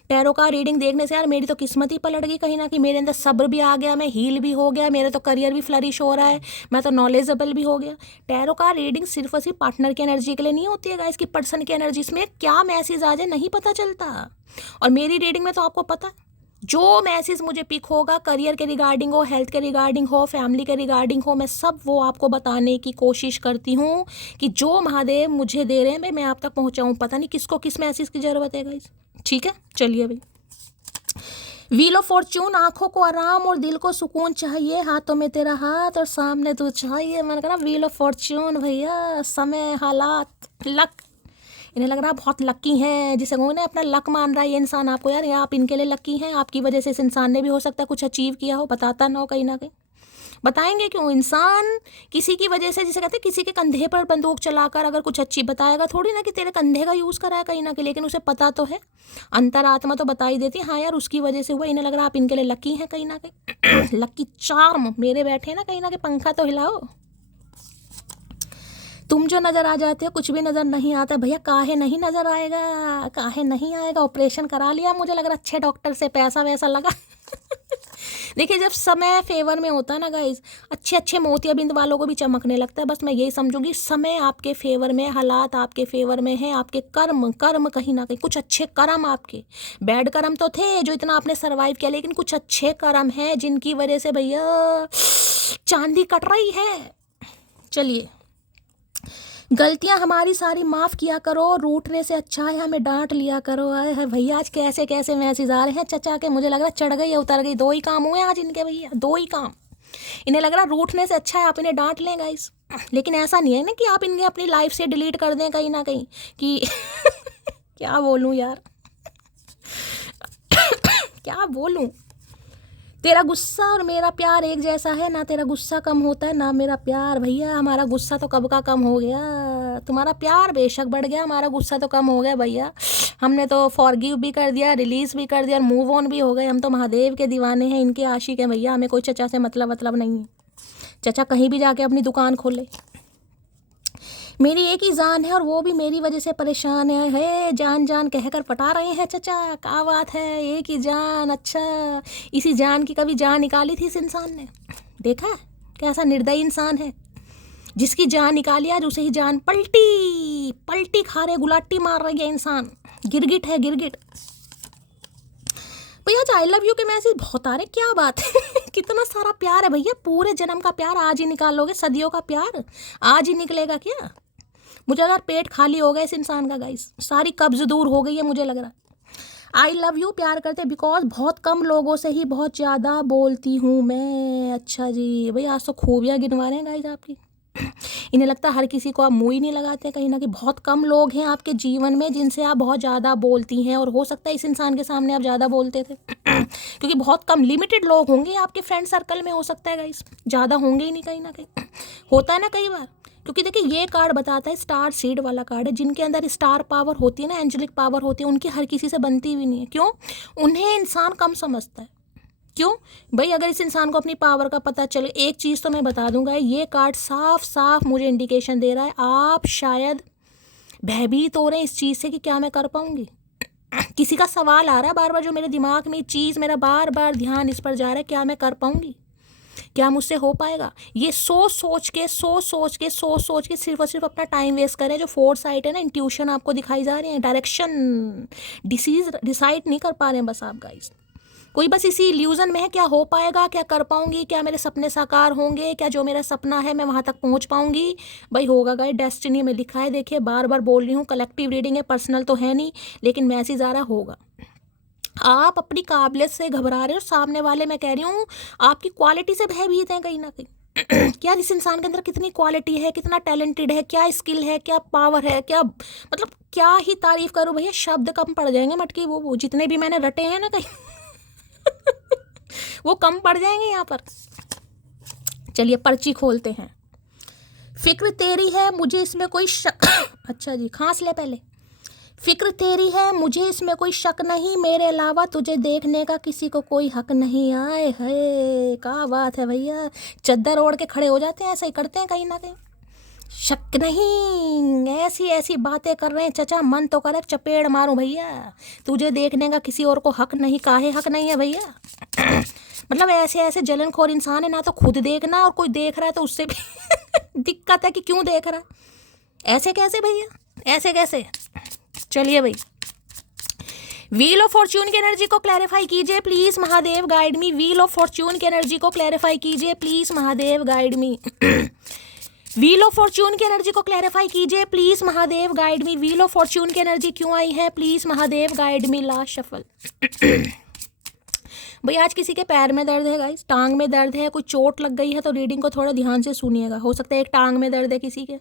टैरो का रीडिंग देखने से यार मेरी तो किस्मत ही पलट गई कहीं ना कहीं, मेरे अंदर सब्र भी आ गया, मैं हील भी हो गया, मेरा तो करियर भी फ्लरिश हो रहा है, मैं तो नॉलेजेबल भी हो गया। टैरो का रीडिंग सिर्फ और सिर्फ पार्टनर की एनर्जी के लिए नहीं होती है गाइस, की पर्सन की एनर्जी, इसमें क्या मैसेज आ जाए नहीं पता चलता। और मेरी रीडिंग में तो आपको पता है, जो मैसेज मुझे पिक होगा, करियर के रिगार्डिंग हो, हेल्थ के रिगार्डिंग हो, फैमिली के रिगार्डिंग हो, मैं सब वो आपको बताने की कोशिश करती हूँ कि जो महादेव मुझे दे रहे हैं मैं आप तक पहुँचाऊँ। पता नहीं किसको किस मैसेज की ज़रूरत है गाइस, ठीक है। चलिए भाई, व्हील ऑफ फॉर्च्यून, आंखों को आराम और दिल को सुकून चाहिए, हाथों में तेरा हाथ और सामने तू चाहिए। मैंने कहा व्हील ऑफ फॉर्च्यून भैया, समय, हालात, लक, इन्हें लग रहा बहुत लक्की हैं, जिसे उन्हें अपना लक मान रहा है ये इंसान आपको, यार आप इनके लिए लक्की हैं, आपकी वजह से इस इंसान ने भी हो सकता है कुछ अचीव किया हो, बताता ना हो कहीं ना कहीं। बताएंगे क्यों, इंसान किसी की वजह से, जिसे कहते हैं किसी के कंधे पर बंदूक चलाकर अगर कुछ अच्छी बताएगा थोड़ी ना कि तेरे कंधे का यूज़ करा है कहीं ना कहीं, लेकिन उसे पता तो है, अंतरात्मा तो बता ही देती है, हाँ यार उसकी वजह से हुआ। इन्हें लग रहा आप इनके लिए लकी हैं कहीं ना कहीं। लकी चार्म मेरे बैठे ना कहीं ना कहीं, पंखा तो हिलाओ। तुम जो नज़र आ जाते हो कुछ भी नज़र नहीं आता भैया, काहे नहीं नज़र आएगा, काहे नहीं आएगा। ऑपरेशन करा लिया, मुझे लग रहा अच्छे डॉक्टर से, पैसा वैसा लगा। देखिए जब समय फेवर में होता है ना गाइज, अच्छे अच्छे मोतियाबिंद वालों को भी चमकने लगता है। बस मैं यही समझूंगी, समय आपके फेवर में, हालात आपके फेवर में है, आपके कर्म कहीं ना कहीं कुछ अच्छे कर्म, आपके बैड कर्म तो थे जो इतना आपने सरवाइव किया, लेकिन कुछ अच्छे कर्म हैं जिनकी वजह से भैया चांदी कट रही है। चलिए, गलतियां हमारी सारी माफ़ किया करो, रूठने से अच्छा है हमें डांट लिया करो। आए है भैया, आज कैसे कैसे मैसेज आ रहे हैं चचा के, मुझे लग रहा चढ़ गई या उतर गई, 2 ही काम हुए आज इनके भैया, 2 ही काम। इन्हें लग रहा रूठने से अच्छा है आप इन्हें डांट लें गाइस, लेकिन ऐसा नहीं है ना कि आप इन्हें अपनी लाइफ से डिलीट कर दें कहीं ना कहीं कि क्या बोलूँ यार, क्या बोलूँ। तेरा गुस्सा और मेरा प्यार एक जैसा है, ना तेरा गुस्सा कम होता है ना मेरा प्यार। भैया हमारा गुस्सा तो कब का कम हो गया, तुम्हारा प्यार बेशक बढ़ गया, हमारा गुस्सा तो कम हो गया भैया। हमने तो फॉरगिव भी कर दिया, रिलीज़ भी कर दिया और मूव ऑन भी हो गए। हम तो महादेव के दीवाने हैं, इनके आशिक हैं भैया, हमें कोई चचा से मतलब नहीं है। चचा कहीं भी जाके अपनी दुकान खोले, मेरी एक ही जान है और वो भी मेरी वजह से परेशान है। जान जान कहकर पटा रहे हैं चचा, क्या बात है, एक ही जान। अच्छा, इसी जान की कभी जान निकाली थी इस इंसान ने, देखा कैसा निर्दयी इंसान है, जिसकी जान निकाली आज उसे ही जान पलटी खा रहे, गुलाटी मार रही है इंसान, गिरगिट है गिरगिट। भैया आज आई लव यू के मैसेज बहुत आ रहे, क्या बात है। कितना सारा प्यार है भैया, पूरे जन्म का प्यार आज ही निकालोगे, सदियों का प्यार आज ही निकलेगा क्या। मुझे अगर पेट खाली हो गया इस इंसान का गाइस, सारी कब्ज दूर हो गई है मुझे लग रहा। आई लव यू प्यार करते बिकॉज बहुत कम लोगों से ही बहुत ज़्यादा बोलती हूँ मैं। अच्छा जी भैया, आज तो खूबियाँ गिनवा रहे हैं गाइस आपकी। इन्हें लगता है हर किसी को आप मुँह ही नहीं लगाते कहीं ना कहीं, बहुत कम लोग हैं आपके जीवन में जिनसे आप बहुत ज़्यादा बोलती हैं, और हो सकता है इस इंसान के सामने आप ज़्यादा बोलते थे। क्योंकि बहुत कम लिमिटेड लोग होंगे आपके फ्रेंड सर्कल में, हो सकता है गाइस ज़्यादा होंगे ही नहीं कहीं ना कहीं, होता है ना कई बार। क्योंकि देखिए ये कार्ड बताता है, स्टार सीड वाला कार्ड है, जिनके अंदर स्टार पावर होती है ना, एंजेलिक पावर होती है, उनकी हर किसी से बनती भी नहीं है। क्यों, उन्हें इंसान कम समझता है, क्यों भाई? अगर इस इंसान को अपनी पावर का पता चले, एक चीज़ तो मैं बता दूंगा, ये कार्ड साफ साफ मुझे इंडिकेशन दे रहा है आप शायद भयभीत हो रहे हैं इस चीज़ से कि क्या मैं कर पाऊंगी। किसी का सवाल आ रहा है बार बार, जो मेरे दिमाग में चीज़, मेरा बार बार ध्यान इस पर जा रहा है, क्या मैं कर पाऊंगी, क्या मुझसे हो पाएगा। ये सोच सोच के सिर्फ और सिर्फ अपना टाइम वेस्ट करें। जो फोर्थ साइट है ना, इंट्यूशन आपको दिखाई जा रही है, डायरेक्शन डिसाइड नहीं कर पा रहे हैं बस आप गाइस। कोई बस इसी इल्यूजन में है, क्या हो पाएगा, क्या कर पाऊंगी, क्या मेरे सपने साकार होंगे, क्या जो मेरा सपना है मैं वहां तक पहुंच पाऊंगी। भाई होगा गाइस, डेस्टिनी में लिखा है। देखिए बार बार बोल रही हूँ, कलेक्टिव रीडिंग है, पर्सनल तो है नहीं, लेकिन मैसेज आ रहा होगा। आप अपनी काबिलियत से घबरा रहे हो, सामने वाले, मैं कह रही हूँ आपकी क्वालिटी से भयभीत हैं कहीं ना कहीं। क्या इस इंसान के अंदर कितनी क्वालिटी है, कितना टैलेंटेड है, क्या स्किल है, क्या पावर है, क्या मतलब क्या ही तारीफ करूँ भैया, शब्द कम पड़ जाएंगे मटकी। वो जितने भी मैंने रटे हैं ना कहीं वो कम पड़ जाएंगे यहाँ पर। चलिए पर्ची खोलते हैं। फिक्र तेरी है, मुझे इसमें कोई शक अच्छा जी, खांस ले पहले। फिक्र तेरी है, मुझे इसमें कोई शक नहीं, मेरे अलावा तुझे देखने का किसी को कोई हक नहीं। आए है, क्या बात है भैया, चद्दर ओढ़ के खड़े हो जाते हैं, ऐसा ही करते हैं कहीं ना कहीं। शक नहीं, ऐसी ऐसी बातें कर रहे हैं चचा, मन तो करे चपेड़ मारूं भैया। तुझे देखने का किसी और को हक नहीं, काहे हक नहीं है भैया। मतलब ऐसे ऐसे जलनखोर इंसान है, ना तो खुद देखना और कोई देख रहा है तो उससे भी दिक्कत है कि क्यों देख रहा है। ऐसे कैसे भैया, ऐसे कैसे। चलिए भाई, व्हील ऑफ फॉर्च्यून की एनर्जी को क्लैरिफाई कीजिए please Mahadev, guide me. Wheel of Fortune की एनर्जी को क्लैरिफाई कीजिए please Mahadev, guide me. Wheel of Fortune की एनर्जी को क्लैरिफाई कीजिए please Mahadev, guide me. Wheel of Fortune की एनर्जी क्यों आई है please Mahadev, guide me. Last shuffle. भाई आज किसी के पैर में दर्द है गाइस, टांग में दर्द है, कोई चोट लग गई है, तो रीडिंग को थोड़ा ध्यान से सुनिएगा। हो सकता है एक टांग में दर्द है किसी के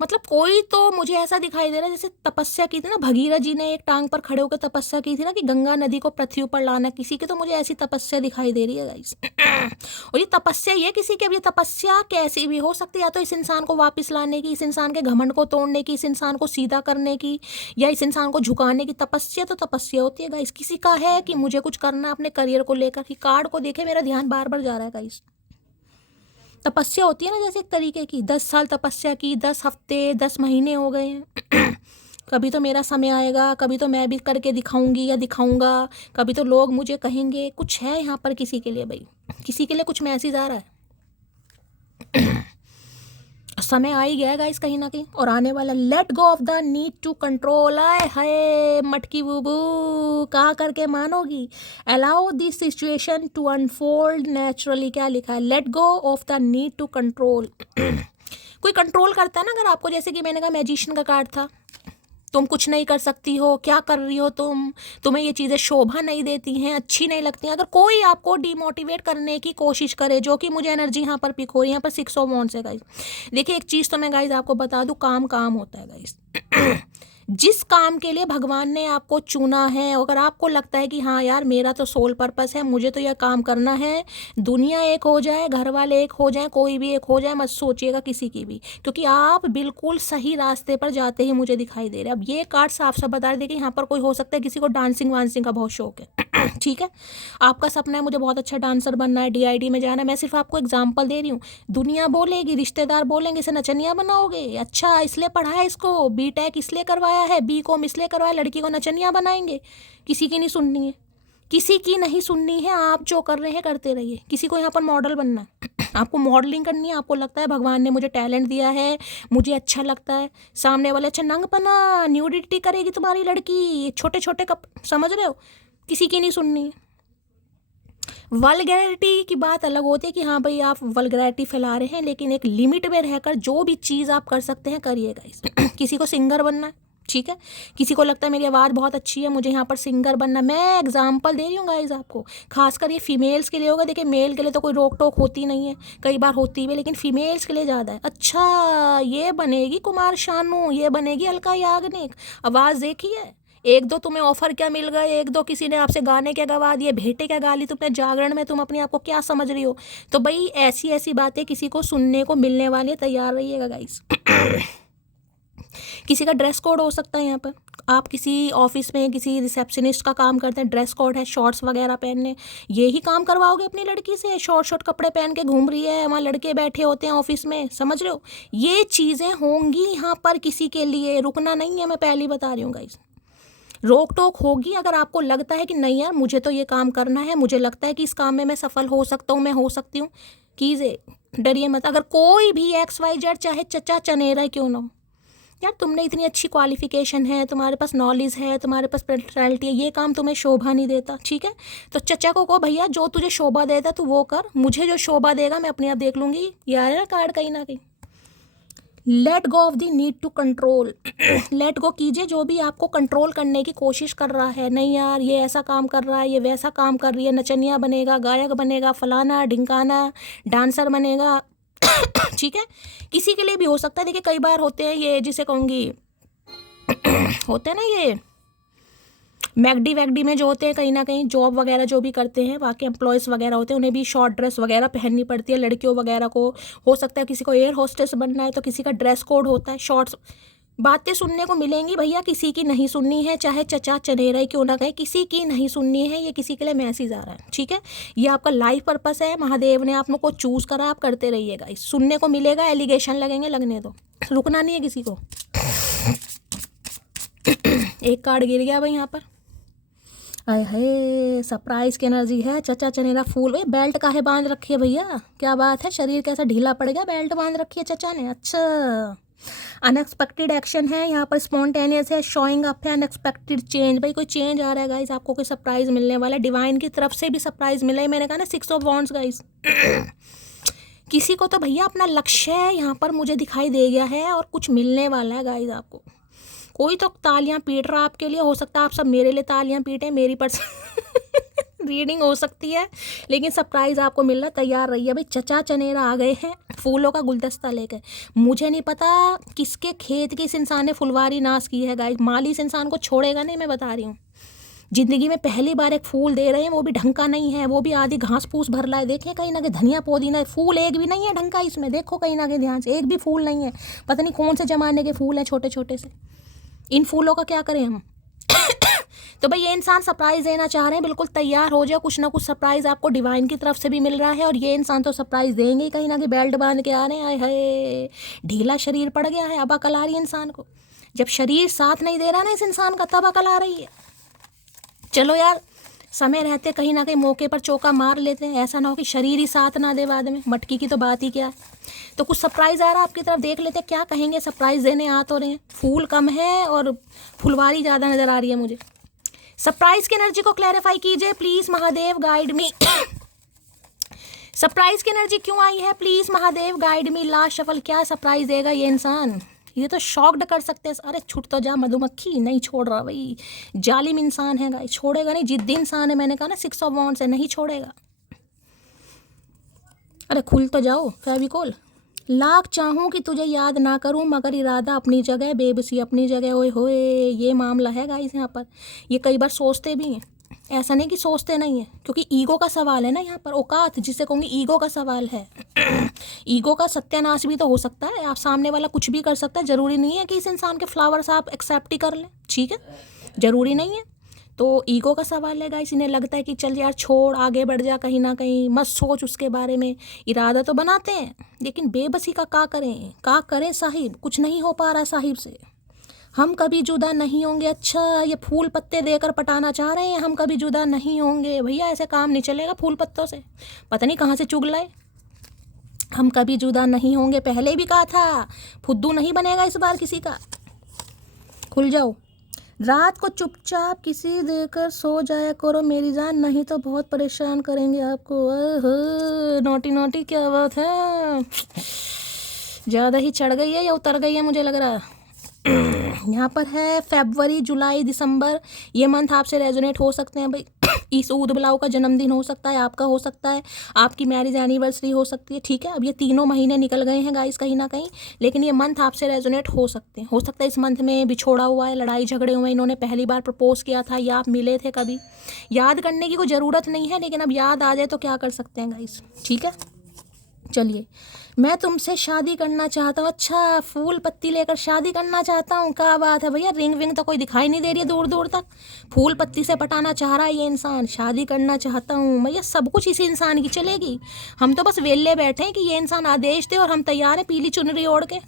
मतलब कोई तो मुझे ऐसा दिखाई दे रहा है जैसे तपस्या की थी ना, भगीरथ जी ने एक टांग पर खड़े होकर तपस्या की थी ना कि गंगा नदी को पृथ्वी पर लाना। किसी की तो मुझे ऐसी तपस्या दिखाई दे रही है गाइस। और ये तपस्या ही है किसी की। अब ये तपस्या कैसी भी हो सकती है, या तो इस इंसान को वापस लाने की, इस इंसान के घमंड को तोड़ने की, इस इंसान को सीधा करने की, या इस इंसान को झुकाने की। तपस्या तो तपस्या होती है गाइस। किसी का है कि मुझे कुछ करना अपने करियर को लेकर, कि कार्ड को देखे मेरा ध्यान बार बार जा रहा है गाइस। तपस्या होती है ना जैसे एक तरीके की, 10 साल तपस्या की, 10 हफ्ते 10 महीने हो गए हैं। कभी तो मेरा समय आएगा, कभी तो मैं भी करके दिखाऊंगी या दिखाऊंगा, कभी तो लोग मुझे कहेंगे। कुछ है यहाँ पर किसी के लिए भाई, किसी के लिए कुछ मैसेज आ रहा है। समय आ ही गया गाइस कहीं ना कहीं, और आने वाला। Let go of the need to control. आए हाय मटकी बुबू, कहाँ करके मानोगी। Allow this situation to unfold naturally. क्या लिखा है, let go of the need to control. कोई कंट्रोल करता है ना अगर आपको, जैसे कि मैंने कहा मैजिशियन का कार्ड था, तुम कुछ नहीं कर सकती हो, क्या कर रही हो तुम्हें ये चीज़ें शोभा नहीं देती हैं, अच्छी नहीं लगती हैं। अगर कोई आपको डिमोटिवेट करने की कोशिश करे, जो कि मुझे एनर्जी यहाँ पर पिक हो रही है, यहाँ पर 6 ऑफ वॉन्ड्स है गाइस। देखिए एक चीज़ तो मैं गाइस आपको बता दूँ, काम होता है गाइस। जिस काम के लिए भगवान ने आपको चुना है, अगर आपको लगता है कि हाँ यार मेरा तो सोल पर्पस है, मुझे तो यह काम करना है, दुनिया एक हो जाए, घर वाले एक हो जाए, कोई भी एक हो जाए, मत सोचिएगा किसी की भी, क्योंकि आप बिल्कुल सही रास्ते पर जाते ही मुझे दिखाई दे रहा है। अब ये कार्ड साफ साफ बता रहे कि यहाँ पर कोई हो सकता है किसी को डांसिंग वांसिंग का बहुत शौक है। ठीक है, आपका सपना है मुझे बहुत अच्छा डांसर बनना है, DID में जाना है। मैं सिर्फ आपको एग्जाम्पल दे रही हूँ। दुनिया बोलेगी, रिश्तेदार बोलेंगे इसे नचनिया बनाओगे, अच्छा इसलिए पढ़ा है, इसको BTech इसलिए करवाया है, BCom इसलिए करवाया, लड़की को नचनिया बनाएंगे। किसी की नहीं सुननी है, किसी की नहीं सुननी है। आप जो कर रहे हैं करते रहिए। किसी को यहाँ पर मॉडल बनना है, आपको मॉडलिंग करनी है, आपको लगता है भगवान ने मुझे टैलेंट दिया है, मुझे अच्छा लगता है, सामने वाले अच्छा नंगपना न्यूडिटी करेगी तुम्हारी लड़की, छोटे छोटे कप, समझ रहे हो, किसी की नहीं सुननी है। वल्गैरिटी की बात अलग होती है कि हाँ भाई आप वल्गैरिटी फैला रहे हैं, लेकिन एक लिमिट में रहकर जो भी चीज़ आप कर सकते हैं करिएगा इस। किसी को सिंगर बनना है, ठीक है, किसी को लगता है मेरी आवाज़ बहुत अच्छी है, मुझे यहाँ पर सिंगर बनना। मैं एग्जांपल दे रही हूँ गाइस आपको, खासकर ये फीमेल्स के लिए होगा। देखिए मेल के लिए तो कोई रोक टोक होती नहीं है, कई बार होती है, लेकिन फीमेल्स के लिए ज़्यादा है। अच्छा ये बनेगी कुमार शानू, ये बनेगी अलका याग्निक, आवाज़ देखिए। एक दो तुम्हें ऑफर क्या मिल गए, एक दो किसी ने आपसे गाने क्या गवा दिए, भेंटे क्या गा ली तुमने जागरण में, तुम अपने आप को क्या समझ रही हो। तो भाई ऐसी ऐसी बातें किसी को सुनने को मिलने वाली है, तैयार रहिएगा गाइस। किसी का ड्रेस कोड हो सकता है यहाँ पर, आप किसी ऑफिस में किसी रिसेप्शनिस्ट का काम करते हैं, ड्रेस कोड है, शॉर्ट्स वगैरह पहनने, ये ही काम करवाओगे अपनी लड़की से? शॉर्ट शॉर्ट कपड़े पहन के घूम रही है, वहाँ लड़के बैठे होते हैं ऑफिस में, समझ रहे हो? ये चीज़ें होंगी यहाँ पर किसी के लिए, रुकना नहीं है, मैं पहले ही बता रही हूँ गाइस। रोक टोक होगी अगर आपको लगता है कि नहीं यार मुझे तो ये काम करना है, मुझे लगता है कि इस काम में मैं सफल हो सकता हूँ, मैं हो सकती हूँ, कीजिए, डरिए मत। अगर कोई भी XYZ चाहे चचा चनेरा क्यों ना हो, यार तुमने इतनी अच्छी क्वालिफिकेशन है, तुम्हारे पास नॉलेज है, तुम्हारे पास पर्सनैलिटी है, ये काम तुम्हें शोभा नहीं देता, ठीक है, तो चचा को कहो भैया जो तुझे शोभा देता तू वो कर, मुझे जो शोभा देगा मैं अपने आप देख लूँगी। यार ना कार्ड कहीं ना कहीं। Let go of the need to control. Let go कीजिए जो भी आपको कंट्रोल करने की कोशिश कर रहा है। नहीं यार ये ऐसा काम कर रहा है, ये वैसा काम कर रही है, नचनिया बनेगा, गायक बनेगा, फलाना ढिंकाना, डांसर बनेगा, ठीक है, किसी के लिए भी हो सकता है। देखिए कई बार होते हैं ये जिसे कहूँगी होते हैं ना ये मैगडी वैगडी में जो होते हैं, कहीं ना कहीं जॉब वगैरह जो भी करते हैं, वहाँ के एम्प्लॉयज़ वगैरह होते हैं, उन्हें भी शॉर्ट ड्रेस वगैरह पहननी पड़ती है। लड़कियों वगैरह को हो सकता है किसी को एयर होस्टेस बनना है तो किसी का ड्रेस कोड होता है, शॉर्ट्स। बातें सुनने को मिलेंगी भैया, किसी की नहीं सुननी है, चाहे चचा चनेरा ही क्यों ना कहे, किसी की नहीं सुननी है। ये किसी के लिए मैसेज आ रहा है, ठीक है, ये आपका लाइफ पर्पस है, महादेव ने आप लोग को चूज़ करा, आप करते रहिएगा। सुनने को मिलेगा, एलिगेशन लगेंगे, लगने दो, रुकना नहीं है किसी को। एक कार्ड गिर गया भाई यहाँ पर, आए है सरप्राइज की एनर्जी है। चचा चनेरा फूल, ए बेल्ट काहे बांध रखी है भैया, क्या बात है, शरीर कैसा ढीला पड़ गया, बेल्ट बांध रखी है चचा ने, अच्छा। अनएक्सपेक्टेड एक्शन है यहाँ पर, स्पॉन्टेनियस है, शोइंग अप है, अनएक्सपेक्टेड चेंज, भाई कोई चेंज आ रहा है गाइस, आपको कोई सरप्राइज मिलने वाला है, डिवाइन की तरफ से भी सरप्राइज मिला है। मैंने कहा ना 6 ऑफ वॉन्ड्स गाइस। किसी को तो भैया अपना लक्ष्य है यहाँ पर मुझे दिखाई दे गया है और कुछ मिलने वाला है गाइस आपको। कोई तो तालियां पीट रहा आपके लिए, हो सकता है आप सब मेरे लिए तालियां पीटें, मेरी रीडिंग हो सकती है, लेकिन सरप्राइज आपको मिल रहा, तैयार रहिए भाई। चचा चनेरा आ गए हैं फूलों का गुलदस्ता लेकर। मुझे नहीं पता किसके खेत की इस इंसान ने फुलवारी नाश की है गाइस, माली इस इंसान को छोड़ेगा नहीं, मैं बता रही हूँ। जिंदगी में पहली बार एक फूल दे रहे हैं, वो भी ढंग का नहीं है, वो भी आधी घास फूस भर ला है। देखें कहीं ना कहीं धनिया पुदीना, फूल एक भी नहीं है ढंग का इसमें, देखो कहीं ना कहीं ध्यान से, एक भी फूल नहीं है, पता नहीं कौन से जमाने के फूल हैं छोटे छोटे से। इन फूलों का क्या करें हम? तो भाई ये इंसान सरप्राइज देना चाह रहे हैं, बिल्कुल तैयार हो जाओ, कुछ ना कुछ सरप्राइज आपको डिवाइन की तरफ से भी मिल रहा है, और ये इंसान तो सरप्राइज देंगे ही, कहीं ना कहीं बेल्ट बांध के आ रहे हैं। आए हाय ढीला शरीर पड़ गया है, अब अकल आ रही है इंसान को। जब शरीर साथ नहीं दे रहा ना इस इंसान का, तब अकल आ रही है। चलो यार समय रहते कहीं ना कहीं मौके पर चौका मार लेते हैं, ऐसा ना हो कि शरीर ही साथ ना दे बाद में, मटकी की तो बात ही क्या है। तो कुछ सरप्राइज आ रहा है आपकी तरफ, देख लेते हैं क्या कहेंगे, सरप्राइज देने आ तो रहे हैं। फूल कम है और फुलवारी ज़्यादा नज़र आ रही है मुझे। सरप्राइज की एनर्जी को क्लैरिफाई कीजिए please, Mahadev guide me. Surprise की एनर्जी क्यों आई है please Mahadev guide me. Last shuffle, क्या सरप्राइज देगा ये इंसान, ये तो शॉक्ड कर सकते हैं। अरे छुट तो जा मधुमक्खी, नहीं छोड़ रहा भाई, जालिम इंसान है गाइस, छोड़ेगा नहीं, जिद्दी इंसान है, मैंने कहा ना 6 ऑफ वॉन्ड्स है, नहीं छोड़ेगा। अरे खुल तो जाओ फेविकोल। लाख चाहूँ कि तुझे याद ना करूँ, मगर इरादा अपनी जगह, बेबसी अपनी जगह। ओए होए ये मामला है गाइस यहाँ पर। ये कई बार सोचते भी हैं, ऐसा नहीं कि सोचते नहीं है, क्योंकि ईगो का सवाल है ना यहाँ पर, औकात जिसे कहूँगी ईगो का सवाल है। ईगो का सत्यानाश भी तो हो सकता है, आप सामने वाला कुछ भी कर सकता है, ज़रूरी नहीं है कि इस इंसान के फ्लावर्स आप एक्सेप्ट ही कर लें, ठीक है, ज़रूरी नहीं है। तो ईगो का सवाल है गाइस, इन्हें लगता है कि चल यार छोड़, आगे बढ़ जा, कहीं ना कहीं मत सोच उसके बारे में। इरादा तो बनाते हैं लेकिन बेबसी का का करें साहिब, कुछ नहीं हो पा रहा साहिब से। हम कभी जुदा नहीं होंगे, अच्छा ये फूल पत्ते देकर पटाना चाह रहे हैं, हम कभी जुदा नहीं होंगे। भैया ऐसे काम नहीं चलेगा फूल पत्तों से, पता नहीं कहाँ से चुग लाए। हम कभी जुदा नहीं होंगे, पहले भी कहा था, फुद्दू नहीं बनेगा इस बार किसी का। खुल जाओ, रात को चुपचाप किसी देकर सो जाया करो मेरी जान, नहीं तो बहुत परेशान करेंगे आपको। नोटी नोटी क्या बात है, ज़्यादा ही चढ़ गई है या उतर गई है मुझे लग रहा है। यहाँ पर है फरवरी, जुलाई, दिसंबर, ये मंथ आपसे रेजोनेट हो सकते हैं भाई। इस ऊद बिलाव का जन्मदिन हो सकता है, आपका हो सकता है, आपकी मैरिज एनिवर्सरी हो सकती है, ठीक है। अब ये तीनों महीने निकल गए हैं गाइस कहीं ना कहीं, लेकिन ये मंथ आपसे रेजोनेट हो सकते हैं। हो सकता है इस मंथ में बिछोड़ा हुआ है, लड़ाई झगड़े हुए, इन्होंने पहली बार प्रपोज किया था या आप मिले थे कभी। याद करने की कोई ज़रूरत नहीं है, लेकिन अब याद आ जाए तो क्या कर सकते हैं गाइस, ठीक है। चलिए, मैं तुमसे शादी करना चाहता हूँ। अच्छा, फूल पत्ती लेकर शादी करना चाहता हूँ, क्या बात है भैया। रिंग विंग तो कोई दिखाई नहीं दे रही है दूर दूर तक। फूल पत्ती से पटाना चाह रहा है ये इंसान। शादी करना चाहता हूँ भैया, सब कुछ इसी इंसान की चलेगी। हम तो बस वेले बैठे हैं कि ये इंसान आदेश दे और हम तैयार हैं पीली चुनरी ओढ़ के।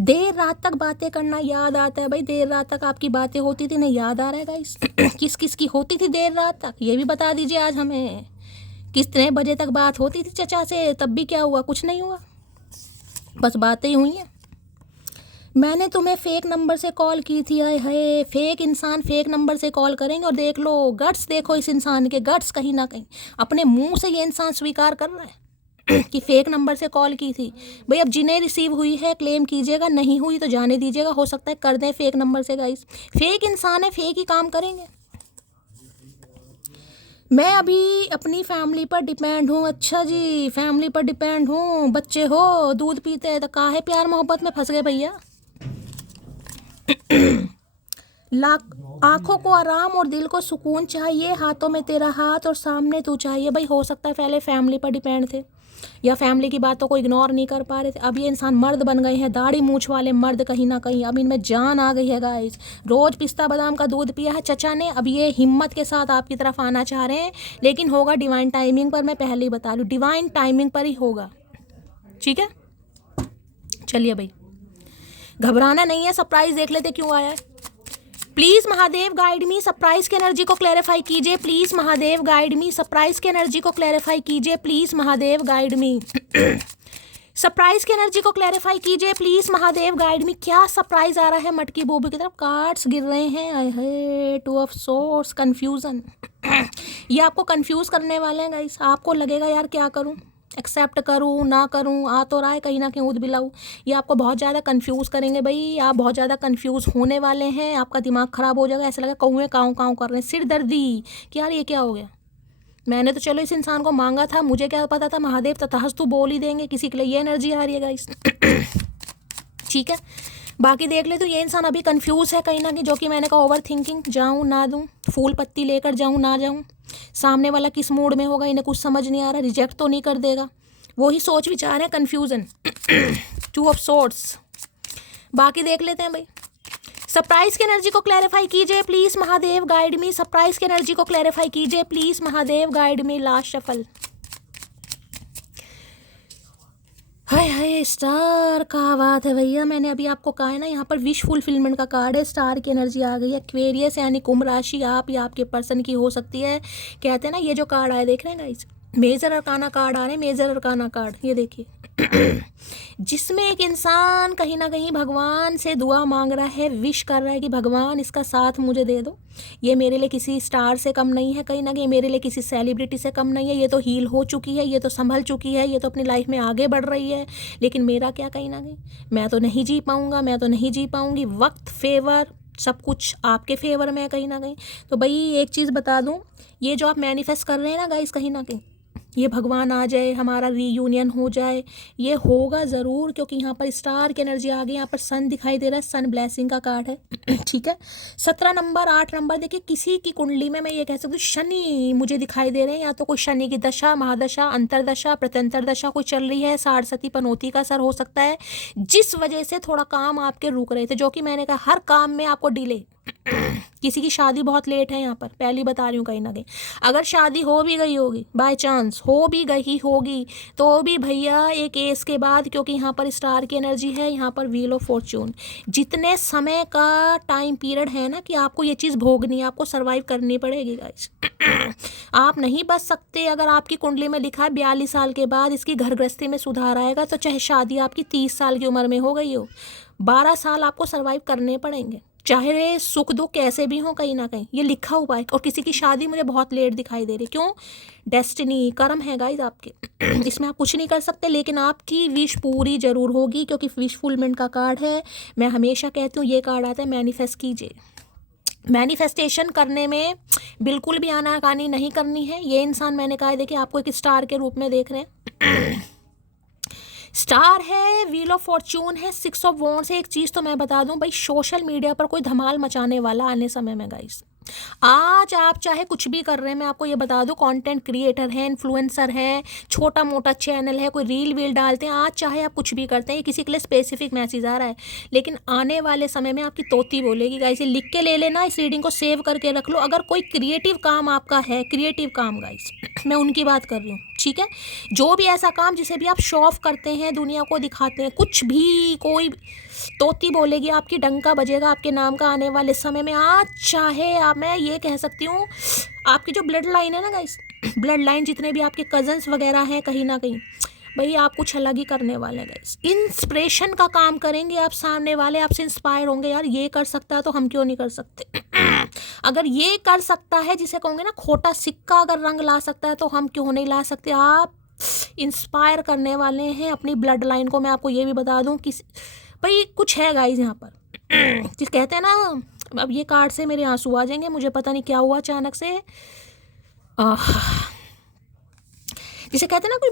देर रात तक बातें करना याद आता है भाई। देर रात तक आपकी बातें होती थी, नहीं याद आ रहा है गाइस? किस किस की होती थी देर रात तक, ये भी बता दीजिए आज हमें। कितने बजे तक बात होती थी चचा से, तब भी क्या हुआ? कुछ नहीं हुआ, बस बातें ही हुई हैं। मैंने तुम्हें फेक नंबर से कॉल की थी। आए हाय, फेक इंसान फेक नंबर से कॉल करेंगे। और देख लो गट्स, देखो इस इंसान के गट्स, कहीं ना कहीं अपने मुंह से ये इंसान स्वीकार कर रहा है कि फेक नंबर से कॉल की थी। भाई अब जिन्हें रिसीव हुई है क्लेम कीजिएगा, नहीं हुई तो जाने दीजिएगा। हो सकता है कर दें फेक नंबर से गाइस। फेक इंसान है, फेक ही काम करेंगे। मैं अभी अपनी फैमिली पर डिपेंड हूँ। अच्छा जी, फैमिली पर डिपेंड हूँ। बच्चे हो, दूध पीते हैं, तो काहे प्यार मोहब्बत में फंस गए भैया। लाख आंखों को आराम और दिल को सुकून चाहिए। हाथों में तेरा हाथ और सामने तू चाहिए। भाई हो सकता है पहले फैमिली पर डिपेंड थे या फैमिली की बातों को इग्नोर नहीं कर पा रहे थे। अब ये इंसान मर्द बन गए हैं, दाढ़ी मूछ वाले मर्द कहीं ना कहीं। अब इनमें जान आ गई है गाइस। रोज पिस्ता बादाम का दूध पिया है चचा ने, अब ये हिम्मत के साथ आपकी तरफ आना चाह रहे हैं। लेकिन होगा डिवाइन टाइमिंग पर। मैं पहले ही बता लूँ, डिवाइन टाइमिंग पर ही होगा, ठीक है। चलिए भाई, घबराना नहीं है। सरप्राइज देख लेते क्यों आया है। Please Mahadev guide me, surprise की एनर्जी को क्लैरिफाई कीजिए। Please Mahadev guide me, surprise की एनर्जी को क्लैरिफाई कीजिए। Please Mahadev guide me, surprise की एनर्जी को क्लैरिफाई कीजिए। प्लीज महादेव गाइड मी, क्या सरप्राइज आ रहा है मटकी बोबू की तरफ। कार्ड्स गिर रहे हैं। आय हाय, टू ऑफ सोर्स, कंफ्यूजन। ये आपको कंफ्यूज करने वाले हैं गाइस। आपको लगेगा यार क्या करूं, एक्सेप्ट करूं ना करूं, आ तो रहा है कहीं ना कहीं ऊद बिलाऊ। ये आपको बहुत ज़्यादा कंफ्यूज करेंगे भाई। आप बहुत ज़्यादा कंफ्यूज होने वाले हैं। आपका दिमाग ख़राब हो जाएगा। ऐसा लगा कौए काँव काँव कर रहे हैं, सिर दर्दी कि यार ये क्या हो गया। मैंने तो चलो इस इंसान को मांगा था, मुझे क्या पता था महादेव तथास्तु बोल ही देंगे किसी के लिए। ये एनर्जी आ रही है गाइस, ठीक है। बाकी देख ले तो ये इंसान अभी कंफ्यूज है कहीं ना कहीं, जो कि मैंने कहा ओवर थिंकिंग। जाऊँ ना दूँ, फूल पत्ती लेकर जाऊँ ना जाऊँ, सामने वाला किस मूड में होगा, इन्हें कुछ समझ नहीं आ रहा। रिजेक्ट तो नहीं कर देगा, वही सोच विचार है, कन्फ्यूज़न। Two of swords. बाकी देख लेते हैं भाई। सरप्राइज की एनर्जी को क्लैरिफाई कीजिए please Mahadev guide me. Surprise की एनर्जी को क्लैरिफाई कीजिए please Mahadev guide me. Last shuffle. Hi hi, star का बात है भैया। मैंने अभी आपको कहा है ना, यहाँ पर विश फुलफिलमेंट का कार्ड है। स्टार की एनर्जी आ गई है। एक्वेरियस यानी कुंभ राशि आप या आपके पर्सन की हो सकती है। कहते हैं ना, ये जो कार्ड आए देख रहे हैं गाइस, मेजर अरकाना कार्ड आ रहे हैं। मेजर अरकाना कार्ड ये देखिए, जिसमें एक इंसान कहीं ना कहीं भगवान से दुआ मांग रहा है, विश कर रहा है कि भगवान इसका साथ मुझे दे दो। ये मेरे लिए किसी स्टार से कम नहीं है, कहीं ना कहीं मेरे लिए किसी सेलिब्रिटी से कम नहीं है। ये तो हील हो चुकी है, ये तो संभल चुकी है, ये तो अपनी लाइफ में आगे बढ़ रही है। लेकिन मेरा क्या, कहीं ना कहीं मैं तो नहीं जी पाऊँगा, मैं तो नहीं जी पाऊँगी। वक्त, फेवर, सब कुछ आपके फेवर में है कहीं ना कहीं। तो भाई एक चीज़ बता दूँ, ये जो आप मैनिफेस्ट कर रहे हैं ना गाइस, कहीं ना कहीं ये भगवान आ जाए, हमारा रीयूनियन हो जाए, ये होगा ज़रूर। क्योंकि यहाँ पर स्टार की एनर्जी आ गई। यहाँ पर सन दिखाई दे रहा है, सन ब्लेसिंग का कार्ड है, ठीक है। 17 नंबर, 8 नंबर। देखिए किसी की कुंडली में मैं ये कह सकती हूँ शनि मुझे दिखाई दे रहे हैं। या तो कोई शनि की दशा, महादशा, अंतरदशा, प्रत्यंतर दशा कोई चल रही है। साढ़सती पनौती का असर हो सकता है, जिस वजह से थोड़ा काम आपके रुक रहे थे। जो कि मैंने कहा हर काम में आपको डिले। किसी की शादी बहुत लेट है यहाँ पर, पहली बता रही हूँ। कहीं ना कहीं अगर शादी हो भी गई होगी, बाय चांस हो भी गई होगी, तो भी भैया एक एज के बाद, क्योंकि यहाँ पर स्टार की एनर्जी है, यहाँ पर व्हील ऑफ फॉर्च्यून। जितने समय का टाइम पीरियड है ना कि आपको ये चीज़ भोगनी है, आपको सर्वाइव करनी पड़ेगी गाइस। आप नहीं बच सकते। अगर आपकी कुंडली में लिखा है 42 साल के बाद इसकी घर गृहस्थी में सुधार आएगा, तो चाहे शादी आपकी 30 साल की उम्र में हो गई हो, 12 साल आपको सर्वाइव करने पड़ेंगे, चाहे सुख दुख कैसे भी हो। कहीं ना कहीं ये लिखा हुआ है। और किसी की शादी मुझे बहुत लेट दिखाई दे रही। क्यों? डेस्टिनी, कर्म है गाइस आपके। इसमें आप कुछ नहीं कर सकते, लेकिन आपकी विश पूरी जरूर होगी, क्योंकि विश फुलफिलमेंट का कार्ड है। मैं हमेशा कहती हूँ ये कार्ड आता है, मैनिफेस्ट कीजिए। मैनिफेस्टेशन करने में बिल्कुल भी आनाकानी नहीं करनी है। ये इंसान मैंने कहा है, देखिए आपको एक स्टार के रूप में देख रहे हैं। स्टार है, व्हील ऑफ फॉर्च्यून है, 6 ऑफ वॉन्ड्स है। एक चीज़ तो मैं बता दूं भाई, सोशल मीडिया पर कोई धमाल मचाने वाला आने समय में गाइस, आज आप चाहे कुछ भी कर रहे हैं, मैं आपको ये बता दूं, कंटेंट क्रिएटर हैं, इन्फ्लुएंसर हैं, छोटा मोटा चैनल है, कोई रील वील डालते हैं, आज चाहे आप कुछ भी करते हैं, ये किसी के लिए स्पेसिफिक मैसेज आ रहा है, लेकिन आने वाले समय में आपकी तोती बोलेगी गाइस। लिख के ले लेना, इस रीडिंग को सेव करके रख लो। अगर कोई क्रिएटिव काम आपका है, क्रिएटिव काम गाइस, मैं उनकी बात कर रही हूँ, ठीक है। जो भी ऐसा काम जिसे भी आप शो ऑफ करते हैं, दुनिया को दिखाते हैं, कुछ भी, कोई तोती बोलेगी आपकी, डंका बजेगा आपके नाम का आने वाले समय में। आज चाहे आप, मैं ये कह सकती हूँ, आपकी जो ब्लड लाइन है ना गाइस, ब्लड लाइन जितने भी आपके कजन्स वगैरह हैं, कहीं ना कहीं भाई आप कुछ अलग ही करने वाले हैं गाइस। इंस्पिरेशन का काम करेंगे आप, सामने वाले आपसे इंस्पायर होंगे, यार ये कर सकता है तो हम क्यों नहीं कर सकते। अगर ये कर सकता है, जिसे कहोगे ना खोटा सिक्का अगर रंग ला सकता है, तो हम क्यों नहीं ला सकते। आप इंस्पायर करने वाले हैं अपनी ब्लड लाइन को। मैं आपको ये भी बता दूं कि भाई कुछ है गाइस यहाँ पर। जिस कहते हैं ना, अब ये कार्ड से मेरे आंसू आ जाएंगे, मुझे पता नहीं क्या हुआ अचानक से। जिसे कहते हैं ना, कोई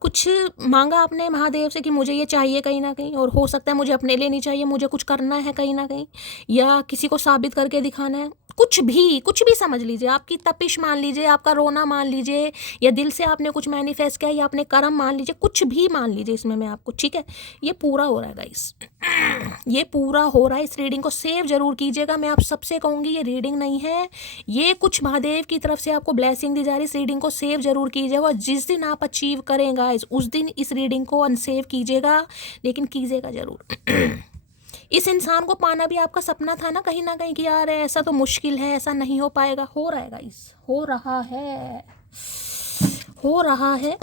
कुछ मांगा आपने महादेव से कि मुझे ये चाहिए कहीं ना कहीं, और हो सकता है मुझे अपने लिए नहीं चाहिए, मुझे कुछ करना है कहीं ना कहीं, या किसी को साबित करके दिखाना है, कुछ भी समझ लीजिए। आपकी तपिश मान लीजिए, आपका रोना मान लीजिए, या दिल से आपने कुछ मैनिफेस्ट किया, या अपने कर्म मान लीजिए, कुछ भी मान लीजिए इसमें मैं आपको, ठीक है। ये पूरा हो रहा है गाइस, ये पूरा हो रहा है। इस रीडिंग को सेव जरूर कीजिएगा। मैं आप सबसे कहूँगी, ये रीडिंग नहीं है, ये कुछ महादेव की तरफ से आपको ब्लेसिंग दी जा रही है। इस रीडिंग को सेव जरूर कीजिएगा, और जिस दिन आप अचीव करें गाइस, उस दिन इस रीडिंग को अनसेव कीजिएगा, लेकिन कीजिएगा जरूर। इस इंसान को पाना भी आपका सपना था ना कहीं कि यार ऐसा तो मुश्किल है, ऐसा नहीं हो पाएगा। हो रहा है गाइस, हो रहा है।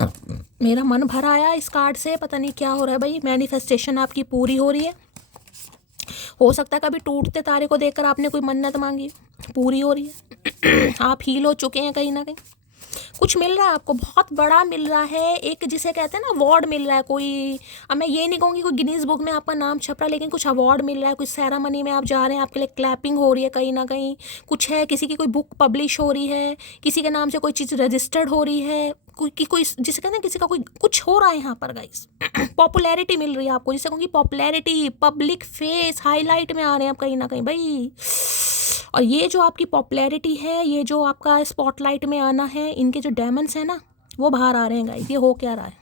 मेरा मन भर आया इस कार्ड से, पता नहीं क्या हो रहा है भाई। मैनिफेस्टेशन आपकी पूरी हो रही है। हो सकता है कभी टूटते तारे को देखकर आपने कोई मन्नत मांगी, पूरी हो रही है। आप हील हो चुके हैं कहीं ना कहीं। कुछ मिल रहा है आपको, बहुत बड़ा मिल रहा है। एक जिसे कहते हैं ना अवार्ड मिल रहा है कोई, अब मैं ये नहीं कहूँगी कोई गिनीज बुक में आपका नाम छप रहा है, लेकिन कुछ अवार्ड मिल रहा है, कुछ सेरेमनी में आप जा रहे हैं, आपके लिए क्लैपिंग हो रही है कहीं ना कहीं। कुछ है, किसी की कोई बुक पब्लिश हो रही है, किसी के नाम से कोई चीज़ रजिस्टर्ड हो रही है, कोई जिसे कहते हैं किसी का कोई कुछ हो रहा है यहाँ पर गाइस। पॉपुलैरिटी मिल रही है आपको, जिसे कहूँगी पॉपुलैरिटी, पब्लिक फेस हाईलाइट में आ रहे हैं आप कहीं ना कहीं भाई। और ये जो आपकी पॉपुलैरिटी है, ये जो आपका स्पॉटलाइट में आना है, इनके जो डायमंड्स हैं ना, वो बाहर आ रहे हैं गाइस। ये हो क्या रहा है,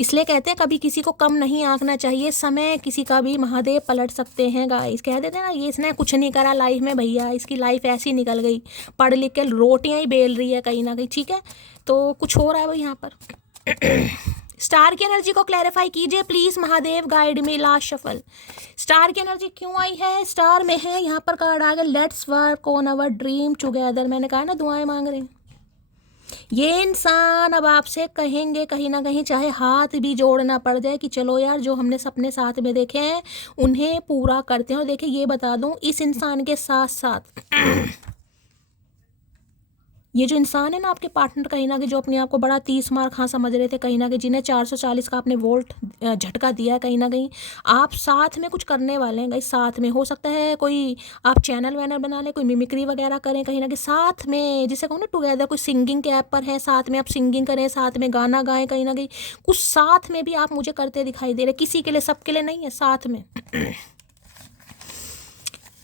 इसलिए कहते हैं कभी किसी को कम नहीं आंकना चाहिए। समय किसी का भी महादेव पलट सकते हैं गाइस। कह देते हैं ना, ये इसने कुछ नहीं करा लाइफ में भैया, इसकी लाइफ ऐसी निकल गई, पढ़ लिख के रोटियां ही बेल रही है कहीं ना कहीं, ठीक है। तो कुछ हो रहा है भाई यहाँ पर। स्टार की एनर्जी को क्लैरिफाई कीजिए please Mahadev, guide me. Last shuffle, star की एनर्जी क्यों आई है, स्टार में है यहाँ पर कार्ड आ गया, let's work on our dream together. मैंने कहा ना दुआएं मांग रहे हैं। ये इंसान अब आपसे कहेंगे कहीं ना कहीं, चाहे हाथ भी जोड़ना पड़ जाए, कि चलो यार जो हमने सपने साथ में देखे हैं उन्हें पूरा करते हैं। और देखिए ये बता दूं, इस इंसान के साथ साथ ये जो इंसान है ना आपके पार्टनर, कहीं ना कहीं जो अपने आप को बड़ा 30 मार खा समझ रहे थे कहीं ना कहीं, जिन्हें 440 का आपने वोल्ट झटका दिया है, कहीं ना कहीं आप साथ में कुछ करने वाले हैं गाइस। साथ में हो सकता है कोई आप चैनल वैनल बना लें, कोई मिमिक्री वगैरह करें कहीं ना कहीं साथ में, जिसे कहूँ ना टुगेदर। कोई सिंगिंग के ऐप पर है, साथ में आप सिंगिंग करें, साथ में गाना गाएं, कहीं ना कहीं कुछ साथ में भी आप मुझे करते दिखाई दे रहे। किसी के लिए, सबके लिए नहीं है, साथ में।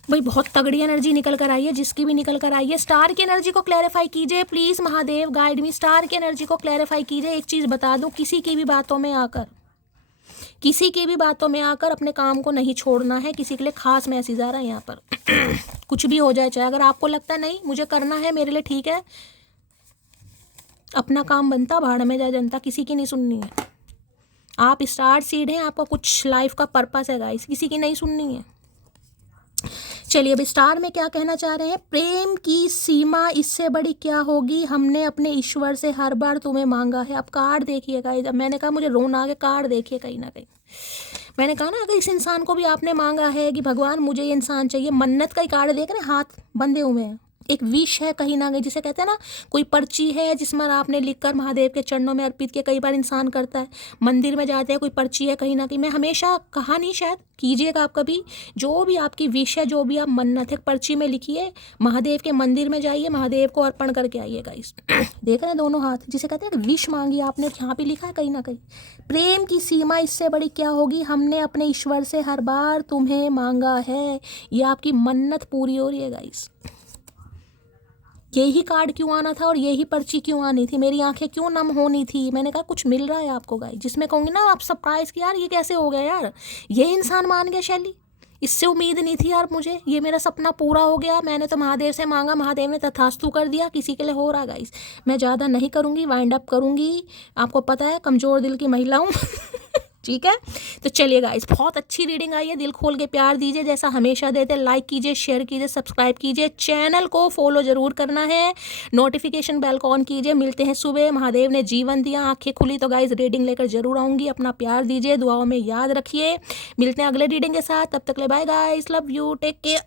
भाई बहुत तगड़ी एनर्जी निकल कर आई है, जिसकी भी निकल कर आई है। स्टार की एनर्जी को क्लैरिफाई कीजिए please Mahadev, guide me. Star की एनर्जी को क्लैरिफाई कीजिए। एक चीज़ बता दूं, किसी की भी बातों में आकर अपने काम को नहीं छोड़ना है। किसी के लिए खास मैसेज आ रहा है यहाँ पर। कुछ भी हो जाए, चाहे अगर आपको लगता नहीं मुझे करना है, मेरे लिए ठीक है, अपना काम बनता, भाड़ में जाए जनता, किसी की नहीं सुननी है। आप स्टार सीड हैं, आपका कुछ लाइफ का पर्पस है गाइस, किसी की नहीं सुननी है। चलिए अब स्टार में क्या कहना चाह रहे हैं, प्रेम की सीमा इससे बड़ी क्या होगी, हमने अपने ईश्वर से हर बार तुम्हें मांगा है। अब कार्ड देखिए गाइस, अब मैंने कहा मुझे रोना आ गया, कार्ड देखिए कहीं ना कहीं। मैंने कहा ना, अगर इस इंसान को भी आपने मांगा है कि भगवान मुझे ये इंसान चाहिए, मन्नत का ही कार्ड देख रहे हैं, हाथ बंधे हुए हैं, एक विश है कहीं ना कहीं, जिसे कहते हैं ना कोई पर्ची है जिसमें आपने लिखकर महादेव के चरणों में अर्पित किया। कई बार इंसान करता है, मंदिर में जाते हैं, कोई पर्ची है कहीं ना कहीं। मैं हमेशा कहा नहीं, शायद कीजिएगा आप कभी, जो भी आपकी विश है, जो भी आप मन्नत है, पर्ची में लिखिए, महादेव के मंदिर में जाइए, महादेव को अर्पण करके आइएगा। इस देख रहे हैं दोनों हाथ, जिसे कहते हैं विश मांगी आपने, यहाँ पे लिखा है कहीं ना कहीं। प्रेम की सीमा इससे बड़ी क्या होगी, हमने अपने ईश्वर से हर बार तुम्हें मांगा है, ये आपकी मन्नत पूरी हो रही है गाइस। यही कार्ड क्यों आना था और यही पर्ची क्यों आनी थी, मेरी आंखें क्यों नम होनी थी। मैंने कहा कुछ मिल रहा है आपको गाइस, जिसमें कहूँगी ना आप सरप्राइज कि यार ये कैसे हो गया यार, ये इंसान मान गया शैली, इससे उम्मीद नहीं थी यार मुझे, ये मेरा सपना पूरा हो गया। मैंने तो महादेव से मांगा, महादेव ने तथास्तु कर दिया, किसी के लिए हो रहा गाइस। मैं ज़्यादा नहीं करूँगी, वाइंड अप करूँगी, आपको पता है कमज़ोर दिल की महिला हूँ। ठीक है, तो चलिए गाइस, बहुत अच्छी रीडिंग आई है, दिल खोल के प्यार दीजिए जैसा हमेशा देते, लाइक कीजिए, शेयर कीजिए, सब्सक्राइब कीजिए, चैनल को फॉलो जरूर करना है, नोटिफिकेशन बेल को ऑन कीजिए। मिलते हैं सुबह, महादेव ने जीवन दिया, आंखें खुली तो गाइस रीडिंग लेकर जरूर आऊँगी। अपना प्यार दीजिए, दुआओं में याद रखिए। मिलते हैं अगले रीडिंग के साथ, तब तक ले bye guys, love you, take care.